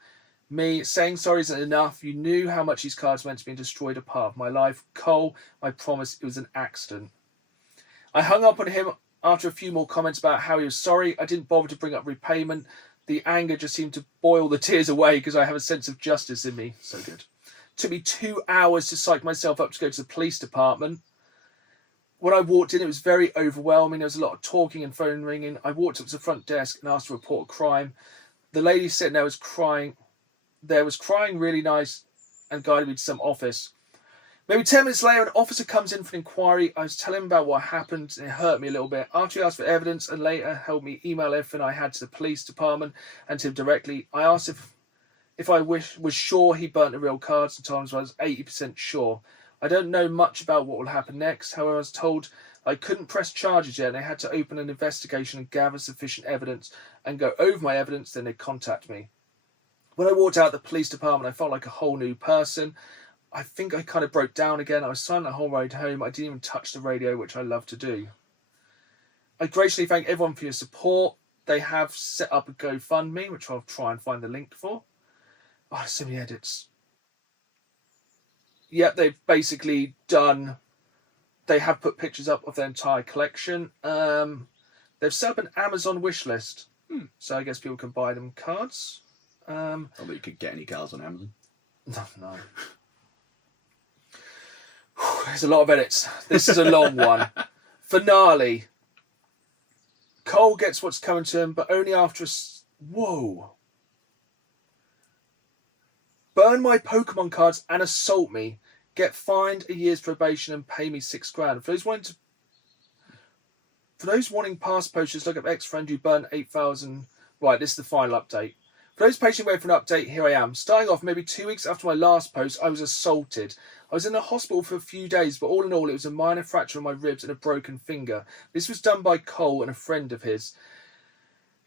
Me, saying sorry isn't enough. You knew how much these cards meant to me and destroyed a part of my life. Cole, I promise it was an accident. I hung up on him after a few more comments about how he was sorry. I didn't bother to bring up repayment. The anger just seemed to boil the tears away because I have a sense of justice in me. So good. Took me 2 hours to psych myself up to go to the police department. When I walked in, it was very overwhelming. There was a lot of talking and phone ringing. I walked up to the front desk and asked to report a crime. The lady sitting there was crying. Really nice and guided me to some office. Maybe 10 minutes later, an officer comes in for an inquiry. I was telling him about what happened and it hurt me a little bit. After he asked for evidence and later helped me email everything I had to the police department and to him directly, I asked if I was sure he burnt the real cards and told him I was 80% sure. I don't know much about what will happen next. However, I was told I couldn't press charges yet and they had to open an investigation and gather sufficient evidence and go over my evidence, then they'd contact me. When I walked out of the police department, I felt like a whole new person. I think I kind of broke down again. I was silent the whole ride home. I didn't even touch the radio, which I love to do. I graciously thank everyone for your support. They have set up a GoFundMe, which I'll try and find the link for. Oh, there's so many edits. Yep, they've basically done... They have put pictures up of their entire collection. They've set up an Amazon wish list. So I guess people can buy them cards. Although you could get any cards on Amazon. No. There's a lot of edits. This is a long one. Finale. Cole gets what's coming to him, but only after Whoa. Burn my Pokemon cards and assault me. Get fined a year's probation and pay me $6,000. For those wanting past posters, look up ex-friend who burned 8,000. Right, this is the final update. For those patiently waiting for an update, here I am. Starting off, maybe 2 weeks after my last post, I was assaulted. I was in the hospital for a few days, but all in all, it was a minor fracture on my ribs and a broken finger. This was done by Cole and a friend of his.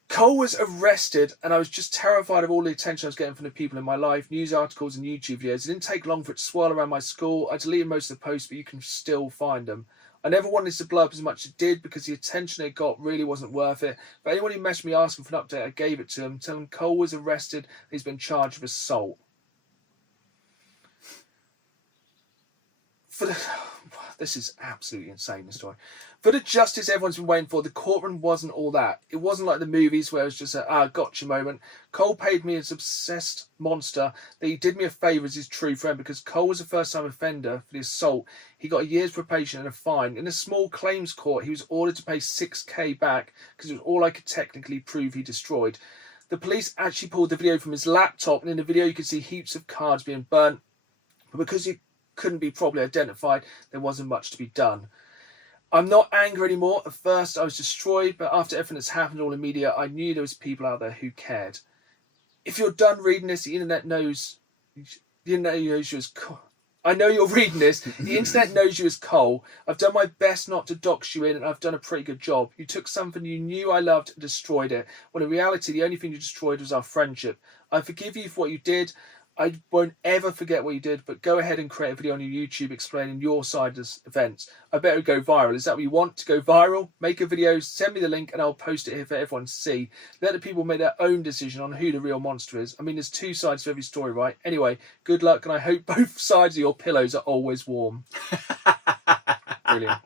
Cole was arrested, and I was just terrified of all the attention I was getting from the people in my life, news articles and YouTube videos. It didn't take long for it to swirl around my school. I deleted most of the posts, but you can still find them. I never wanted this to blow up as much as it did because the attention it got really wasn't worth it. But anyone who messaged me asking for an update, I gave it to him, telling him Cole was arrested and he's been charged with assault. This is absolutely insane, this story. For the justice everyone's been waiting for, the courtroom wasn't all that. It wasn't like the movies where it was just a gotcha moment. Cole paid me as obsessed monster that he did me a favour as his true friend because Cole was a first-time offender for the assault. He got a year's probation and a fine. In a small claims court, he was ordered to pay $6,000 back because it was all I could technically prove he destroyed. The police actually pulled the video from his laptop, and in the video you could see heaps of cards being burnt. But because he couldn't be properly identified, there wasn't much to be done. I'm not angry anymore. At first I was destroyed, but after everything that's happened all in media, I knew there was people out there who cared. If you're done reading this, the internet knows you as Cole. I know you're reading this. The internet knows you as Cole. I've done my best not to dox you in, and I've done a pretty good job. You took something you knew I loved and destroyed it, when in reality the only thing you destroyed was our friendship. I forgive you for what you did. I won't ever forget what you did, but go ahead and create a video on your YouTube explaining your side of events. I bet it would go viral. Is that what you want, to go viral? Make a video, send me the link, and I'll post it here for everyone to see. Let the people make their own decision on who the real monster is. I mean, there's two sides to every story, right? Anyway, good luck, and I hope both sides of your pillows are always warm. Brilliant.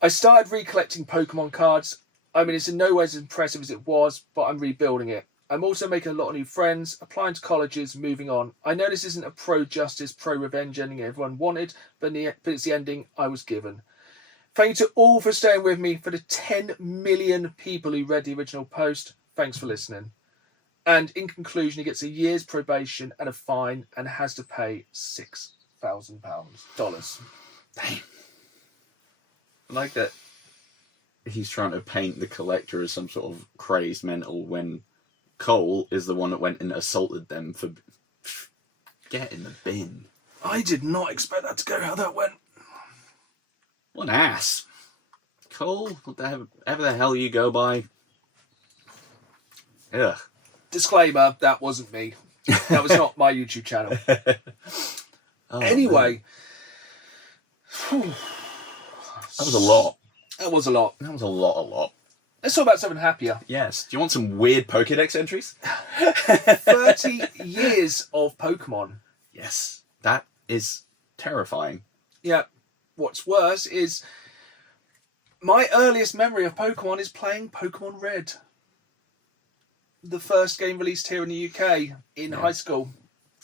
I started recollecting Pokemon cards. I mean, it's in no way as impressive as it was, but I'm rebuilding it. I'm also making a lot of new friends, applying to colleges, moving on. I know this isn't a pro-justice, pro-revenge ending everyone wanted, but it's the ending I was given. Thank you to all for staying with me. For the 10 million people who read the original post, thanks for listening. And in conclusion, he gets a year's probation and a fine and has to pay $6,000. Damn. I like that he's trying to paint the collector as some sort of crazed mental when Cole is the one that went and assaulted them for... Get in the bin. I did not expect that to go how that went. What an ass. Cole, whatever the hell you go by. Ugh. Disclaimer, that wasn't me. That was not my YouTube channel. Anyway. That was a lot. That was a lot. That was a lot. Let's talk about something happier. Yes. Do you want some weird Pokédex entries? 30 years of Pokemon. Yes. That is terrifying. Yeah. What's worse is my earliest memory of Pokemon is playing Pokemon Red. The first game released here in the UK in high school.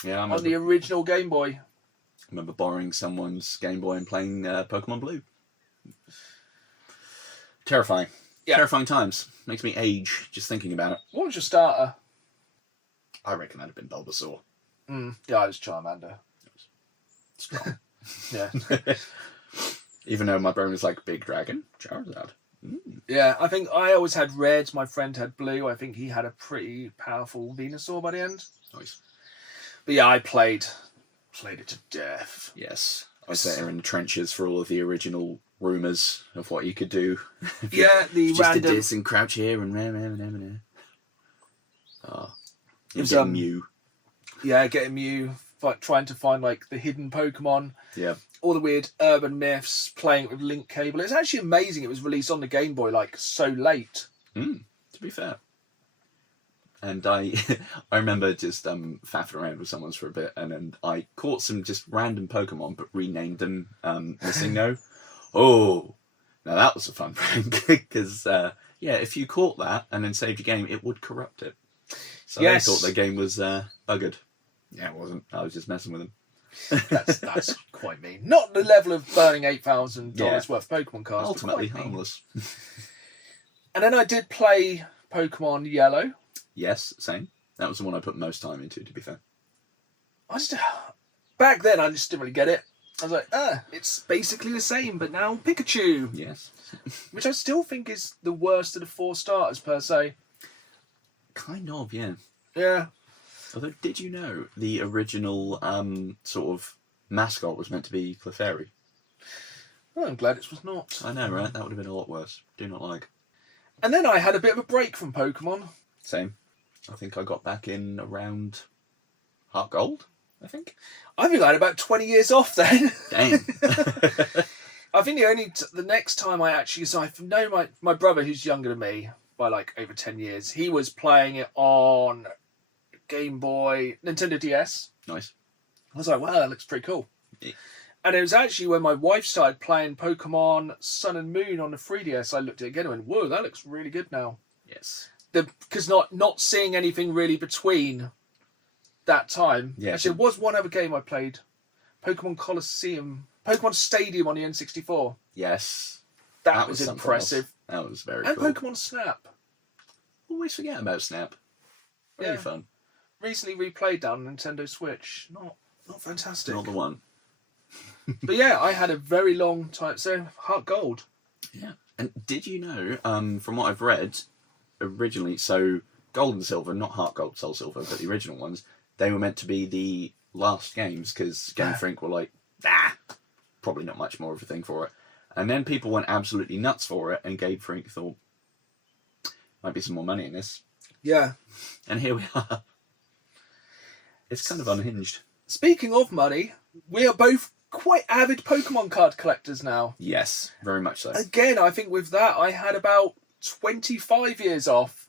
Yeah, I on the original Game Boy. I remember borrowing someone's Game Boy and playing Pokemon Blue. Terrifying. Yeah. Terrifying times. Makes me age just thinking about it. What was your starter? I reckon that'd have been Bulbasaur. Yeah, I was Charmander. Strong. Yeah. Even though my brain was like, Big Dragon, Charizard. Yeah, I think I always had red. My friend had blue. I think he had a pretty powerful Venusaur by the end. Nice. But yeah, I played it to death. Yes. I was there in the trenches for all of the original rumours of what you could do. Yeah, the just random... did this and crouch here and... Oh. It was Mew. Yeah, getting Mew, trying to find like the hidden Pokemon. Yeah. All the weird urban myths, playing it with link cable. It's actually amazing it was released on the Game Boy like so late. To be fair. And I remember just faffing around with someone for a bit, and then I caught some just random Pokemon but renamed them Missing No. Oh, now that was a fun prank because if you caught that and then saved your game, it would corrupt it. So yes. I thought the game was buggered. Yeah, it wasn't. I was just messing with them. That's quite mean. Not the level of burning $8,000 worth of Pokemon cards. Ultimately harmless. And then I did play Pokemon Yellow. Yes, same. That was the one I put most time into, to be fair. Back then I just didn't really get it. I was like, it's basically the same, but now Pikachu. Yes. Which I still think is the worst of the 4 starters, per se. Kind of, yeah. Yeah. Although, did you know the original sort of mascot was meant to be Clefairy? Oh, I'm glad it was not. I know, right? That would have been a lot worse. Do not like. And then I had a bit of a break from Pokemon. Same. I think I got back in around Heart Gold, I think. I think I had about 20 years off then. Damn. I think the next time I actually... So I know my brother, who's younger than me by like over 10 years, he was playing it on Game Boy, Nintendo DS. Nice. I was like, wow, that looks pretty cool. Yeah. And it was actually when my wife started playing Pokemon Sun and Moon on the 3DS, I looked at it again and went, whoa, that looks really good now. Yes. Because not seeing anything really between that time. Yeah. Actually, there was one other game I played. Pokemon Stadium on the N64. Yes. That was something impressive. else. That was very And cool. Pokemon Snap. Always forget about Snap. Very Yeah. fun. Recently replayed down on Nintendo Switch. Not fantastic. Not the one. But yeah, I had a very long time. So, Heart Gold. Yeah. And did you know, from what I've read, originally, so Gold and Silver, not Heart Gold, Soul Silver, but the original ones, they were meant to be the last games because Game Freak were like, probably not much more of a thing for it. And then people went absolutely nuts for it, and Game Freak thought, might be some more money in this. Yeah. And here we are. It's kind of unhinged. Speaking of money, we are both quite avid Pokemon card collectors now. Yes, very much so. Again, I think with that, I had about 25 years off.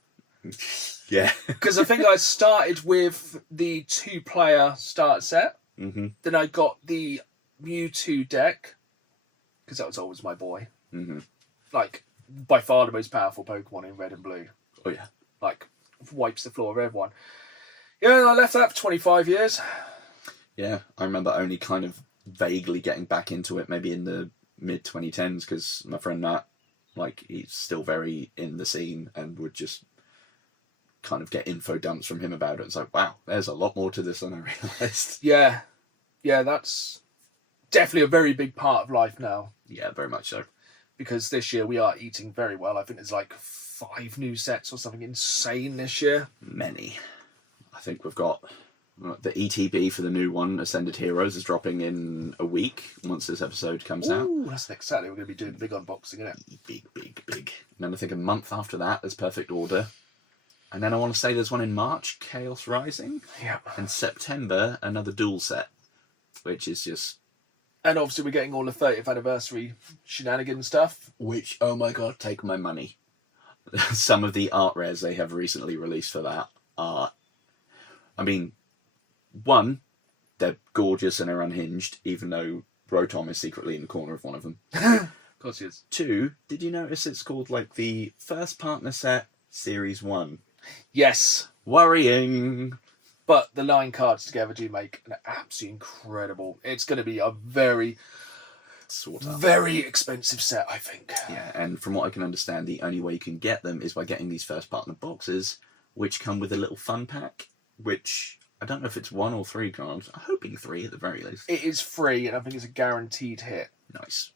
Yeah. Because I think I started with the 2-player start set. Mm-hmm. Then I got the Mewtwo deck. Because that was always my boy. Mm-hmm. Like, by far the most powerful Pokemon in Red and Blue. Oh, yeah. Like, wipes the floor of everyone. Yeah, and I left that for 25 years. Yeah, I remember only kind of vaguely getting back into it maybe in the mid-2010s because my friend Matt, like, he's still very in the scene and would just kind of get info dumps from him about it. It's like, wow, there's a lot more to this than I realised. Yeah. Yeah, that's definitely a very big part of life now. Yeah, very much so. Because this year we are eating very well. I think there's like 5 new sets or something insane this year. Many. I think we've got the ETB for the new one, Ascended Heroes, is dropping in a week once this episode comes out. Ooh, that's next Saturday. We're going to be doing the big unboxing, isn't it? Big. And then I think a month after that, there's Perfect Order. And then I want to say there's one in March, Chaos Rising. Yeah. And September, another dual set, which is just... And obviously we're getting all the 30th anniversary shenanigans stuff. Which, oh my god, take my money. Some of the art rares they have recently released for that are... I mean, one, they're gorgeous and are unhinged, even though Rotom is secretly in the corner of one of them. Of course he is. 2, did you notice it's called, like, the First Partner Set Series 1? Yes. Worrying! But the 9 cards together do make an absolutely incredible... It's going to be a very, Sort of. very expensive set, I think. Yeah, and from what I can understand, the only way you can get them is by getting these First Partner boxes, which come with a little fun pack, which... I don't know if it's 1 or 3 cards. I'm hoping 3 at the very least. It is free, and I think it's a guaranteed hit. Nice.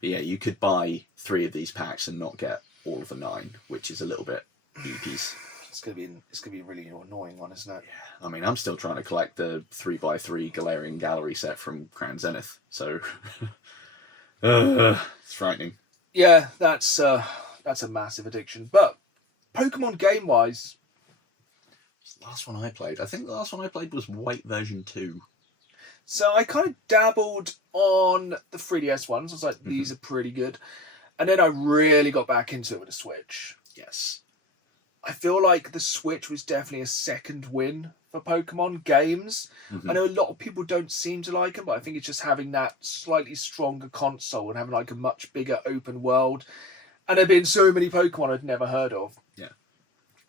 But yeah, you could buy 3 of these packs and not get all of the 9, which is a little bit eepies. It's gonna be a really annoying one, isn't it? Yeah. I mean, I'm still trying to collect the 3x3 Galarian Gallery set from Crown Zenith, so it's frightening. Yeah, that's a massive addiction. But Pokemon game-wise, The last one I played, I think the last one I played was White version 2. so I kind of dabbled on the 3DS ones. I was like, these are pretty good. And then I really got back into it with the Switch. Yes. I feel like the Switch was definitely a second win for Pokemon games. Mm-hmm. I know a lot of people don't seem to like them, but I think it's just having that slightly stronger console and having like a much bigger open world. And there have been so many Pokemon I'd never heard of. Yeah.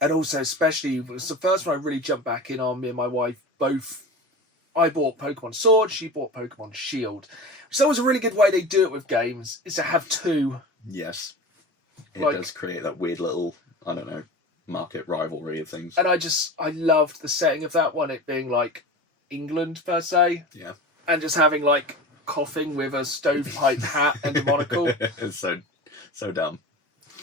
And also, especially, it was the first one I really jumped back in on. Me and my wife both. I bought Pokemon Sword, she bought Pokemon Shield. So that was a really good way they do it with games, is to have 2. Yes. It Like- does create that weird little, I don't know, market rivalry of things. And I loved the setting of that one, it being like England per se. Yeah. And just having like coughing with a stovepipe hat and a monocle. It's so dumb.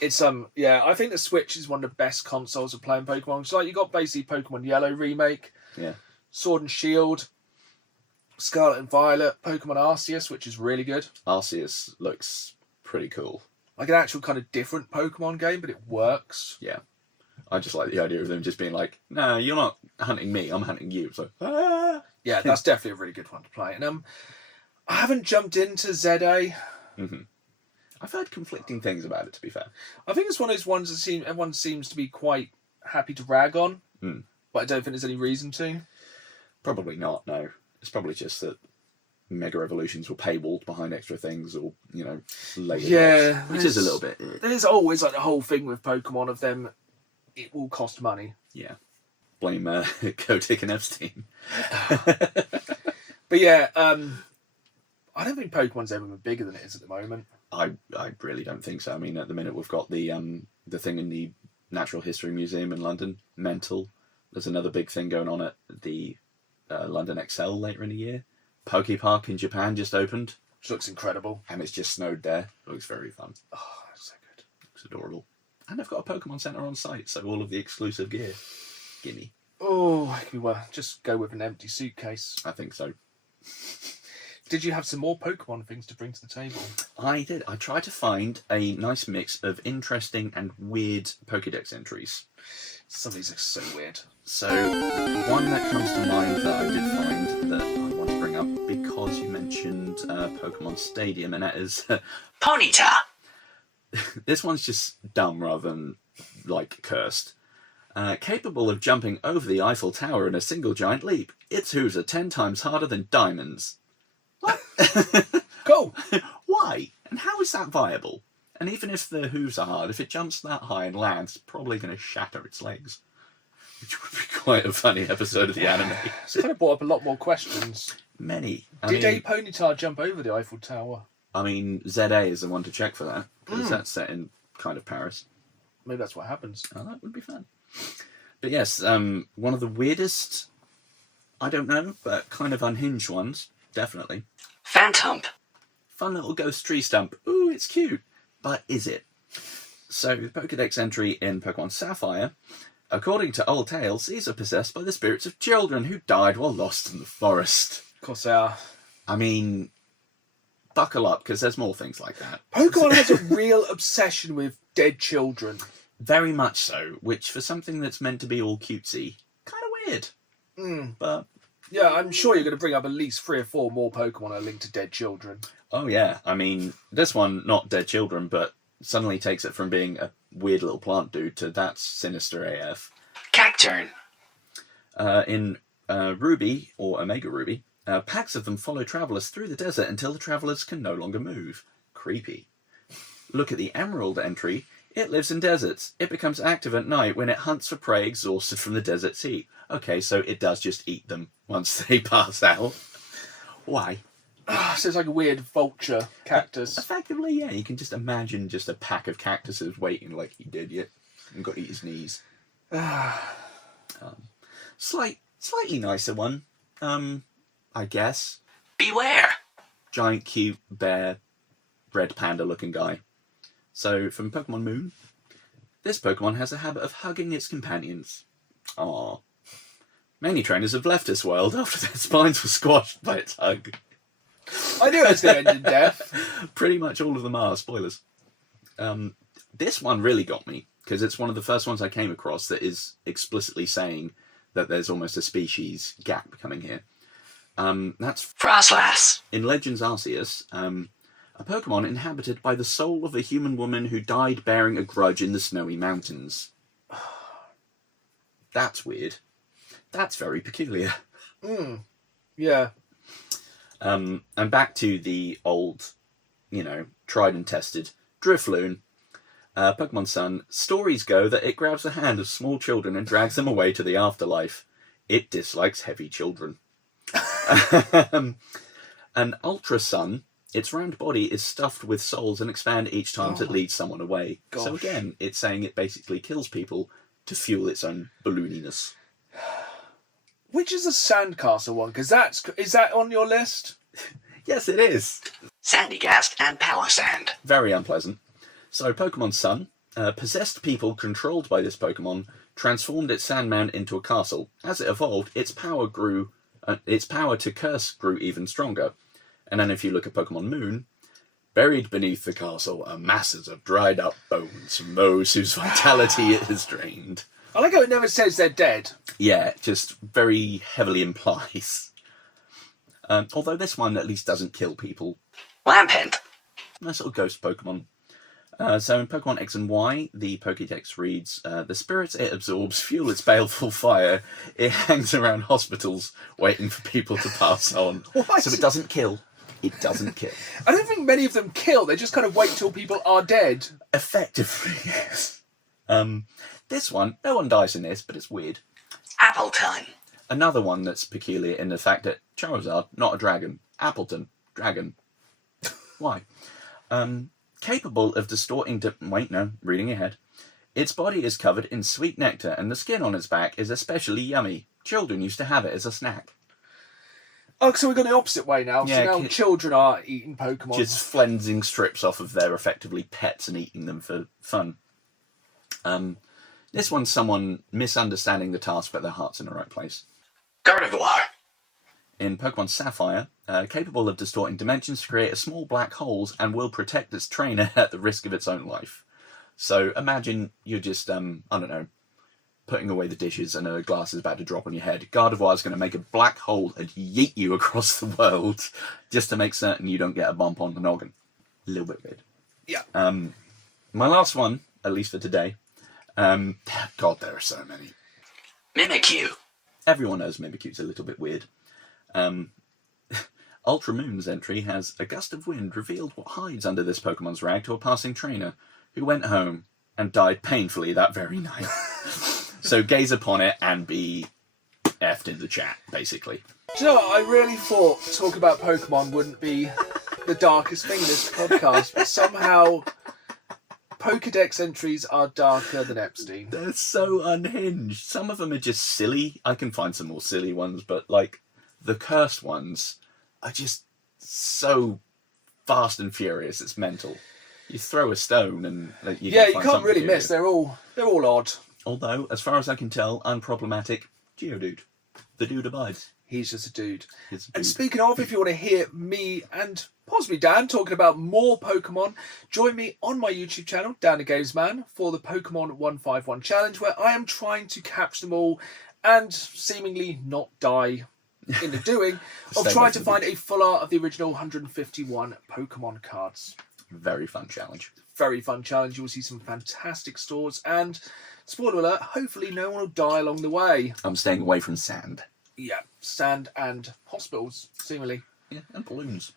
It's I think the Switch is one of the best consoles of playing Pokemon. So like you got basically Pokemon Yellow remake, Yeah. Sword and Shield, Scarlet and Violet, Pokemon Arceus, which is really good. Arceus looks pretty cool. Like an actual kind of different Pokemon game, but it works. Yeah. I just like the idea of them just being like, no, you're not hunting me, I'm hunting you. So, Yeah, that's definitely a really good one to play. And I haven't jumped into ZA. Mm-hmm. I've heard conflicting things about it, to be fair. I think it's one of those ones that everyone seems to be quite happy to rag on, Mm. but I don't think there's any reason to. Probably not, no. It's probably just that Mega Evolutions were paywalled behind extra things, or later. Yeah, which is a little bit. There's always like the whole thing with Pokemon of them. It will cost money. Yeah, blame Kotick and Epstein. But yeah, I don't think Pokemon's ever been bigger than it is at the moment. I really don't think so. I mean, at the minute we've got the thing in the Natural History Museum in London, mental. There's another big thing going on at the London Excel later in the year. Poke Park in Japan just opened. Which looks incredible. And it's just snowed there. It looks very fun. Oh, that's so good. Looks adorable. And they've got a Pokemon Center on site, so all of the exclusive gear. Gimme. Oh, I could just go with an empty suitcase. I think so. Did you have some more Pokemon things to bring to the table? I did. I tried to find a nice mix of interesting and weird Pokédex entries. Some of these are so weird. So, one that comes to mind that I did find that I want to bring up because you mentioned Pokemon Stadium, and that is... Ponyta. This one's just dumb rather than, cursed. Capable of jumping over the Eiffel Tower in a single giant leap, its hooves are 10 times harder than diamonds. What? Cool. Why? And how is that viable? And even if the hooves are hard, if it jumps that high and lands, it's probably going to shatter its legs. Which would be quite a funny episode of the anime. It's kind of brought up a lot more questions. Many. Did a Ponyta jump over the Eiffel Tower? I mean, ZA is the one to check for that, because that's set in kind of Paris. Maybe that's what happens. Oh, that would be fun. But yes, one of the weirdest, I don't know, but kind of unhinged ones, definitely. Phantom. Fun little ghost tree stump. Ooh, it's cute. But is it? So, the Pokédex entry in Pokemon Sapphire, according to old tales, these are possessed by the spirits of children who died while lost in the forest. Of course they are. I mean, buckle up, because there's more things like that. Pokemon has a real obsession with dead children. Very much so, which for something that's meant to be all cutesy, kind of weird. But yeah, I'm sure you're going to bring up at least 3 or 4 more Pokemon are linked to dead children. oh yeah, I mean, this one, not dead children, but suddenly takes it from being a weird little plant dude to that's sinister AF. Cacturn. In Ruby, or Omega Ruby, packs of them follow travellers through the desert until the travellers can no longer move. Creepy. Look at the Emerald entry. It lives in deserts. It becomes active at night when it hunts for prey exhausted from the desert's heat. Okay, so it does just eat them once they pass out. Why? So it's like a weird vulture cactus. Effectively, yeah. You can just imagine just a pack of cactuses waiting like he did yet. And got to eat his knees. Slightly nicer one, I guess. Beware. Giant, cute, bear, red panda looking guy. So, from Pokemon Moon, this Pokemon has a habit of hugging its companions. Aww. Many trainers have left this world after their spines were squashed by its hug. I knew it was going to end in death. Pretty much all of them are, spoilers. This one really got me, because it's one of the first ones I came across that is explicitly saying that there's almost a species gap coming here. That's Frostlass. in Legends Arceus, a Pokemon inhabited by the soul of a human woman who died bearing a grudge in the snowy mountains. That's weird. That's very peculiar. Yeah. And back to the old, tried and tested Drifloon. Pokemon Sun, stories go that it grabs the hand of small children and drags them away to the afterlife. It dislikes heavy children. An Ultra Sun, its round body is stuffed with souls and expand each time it leads someone away. Gosh. So again, it's saying it basically kills people to fuel its own ballooniness. Which is a Sandcastle one? Because is that on your list? Yes, it is. Sandygast and Power Sand. Very unpleasant. So, Pokemon Sun, possessed people controlled by this Pokemon transformed its Sandmound into a castle. As it evolved, its power to curse grew even stronger. And then if you look at Pokemon Moon, buried beneath the castle are masses of dried up bones from those whose vitality it has drained. I like how it never says they're dead. Yeah, just very heavily implies. Although this one at least doesn't kill people. Lampent. Nice little ghost Pokemon. So in Pokemon X and Y, the Pokédex reads, the spirits it absorbs fuel its baleful fire. It hangs around hospitals waiting for people to pass on. What? So it doesn't kill. It doesn't kill. I don't think many of them kill. They just kind of wait till people are dead. Effectively, yes. This one, no one dies in this, but it's weird. Appleton. Another one that's peculiar in the fact that Charizard, not a dragon. Appleton, dragon. Why? Capable of distorting... reading ahead. Its body is covered in sweet nectar and the skin on its back is especially yummy. Children used to have it as a snack. Oh, so we've gone the opposite way now. Yeah, So now children are eating Pokemon. Just flensing strips off of their effectively pets and eating them for fun. This one's someone misunderstanding the task, but their heart's in the right place. Gardevoir. In Pokemon Sapphire, capable of distorting dimensions to create a small black holes and will protect its trainer at the risk of its own life. So imagine you're just, putting away the dishes and a glass is about to drop on your head. Gardevoir is going to make a black hole and yeet you across the world just to make certain you don't get a bump on the noggin. A little bit weird. Yeah. My last one, at least for today. God, there are so many. Mimikyu. Everyone knows Mimikyu's a little bit weird. Ultra Moon's entry has a gust of wind revealed what hides under this Pokemon's rag to a passing trainer, who went home and died painfully that very night. So gaze upon it and be effed in the chat, basically. Do you know what? I really thought talking about Pokemon wouldn't be the darkest thing in this podcast, but somehow Pokedex entries are darker than Epstein. They're so unhinged. Some of them are just silly. I can find some more silly ones, but like the cursed ones are just so fast and furious. It's mental. You throw a stone and you can't really miss. They're all odd. Although, as far as I can tell, unproblematic. Geodude. The dude abides. He's just a dude. He's a dude. And speaking of, if you want to hear me and possibly Dan talking about more Pokemon, join me on my YouTube channel, Dan the Games Man, for the Pokemon 151 Challenge, where I am trying to catch them all and seemingly not die in the doing of trying to find a full art of the original 151 Pokemon cards. Very fun challenge. Very fun challenge. You will see some fantastic stores and, spoiler alert, hopefully no one will die along the way. I'm staying away from sand. Yeah, sand and hospitals, seemingly. Yeah, and balloons.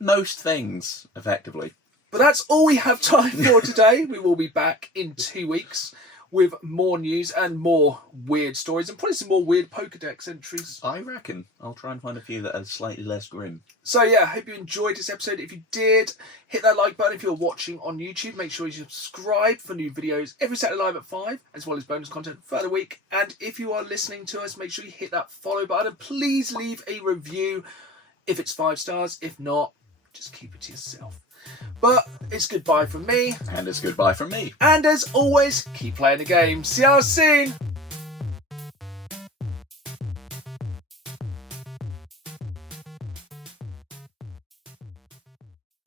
Most things, effectively. But that's all we have time for today. We will be back in 2 weeks with more news and more weird stories and probably some more weird Pokedex entries. I reckon. I'll try and find a few that are slightly less grim. So yeah, I hope you enjoyed this episode. If you did, hit that like button if you're watching on YouTube. Make sure you subscribe for new videos every Saturday live at 5, as well as bonus content further week. And if you are listening to us, make sure you hit that follow button and please leave a review if it's 5 stars. If not, just keep it to yourself. But it's goodbye from me. And it's goodbye from me. And as always, keep playing the game. See you all soon.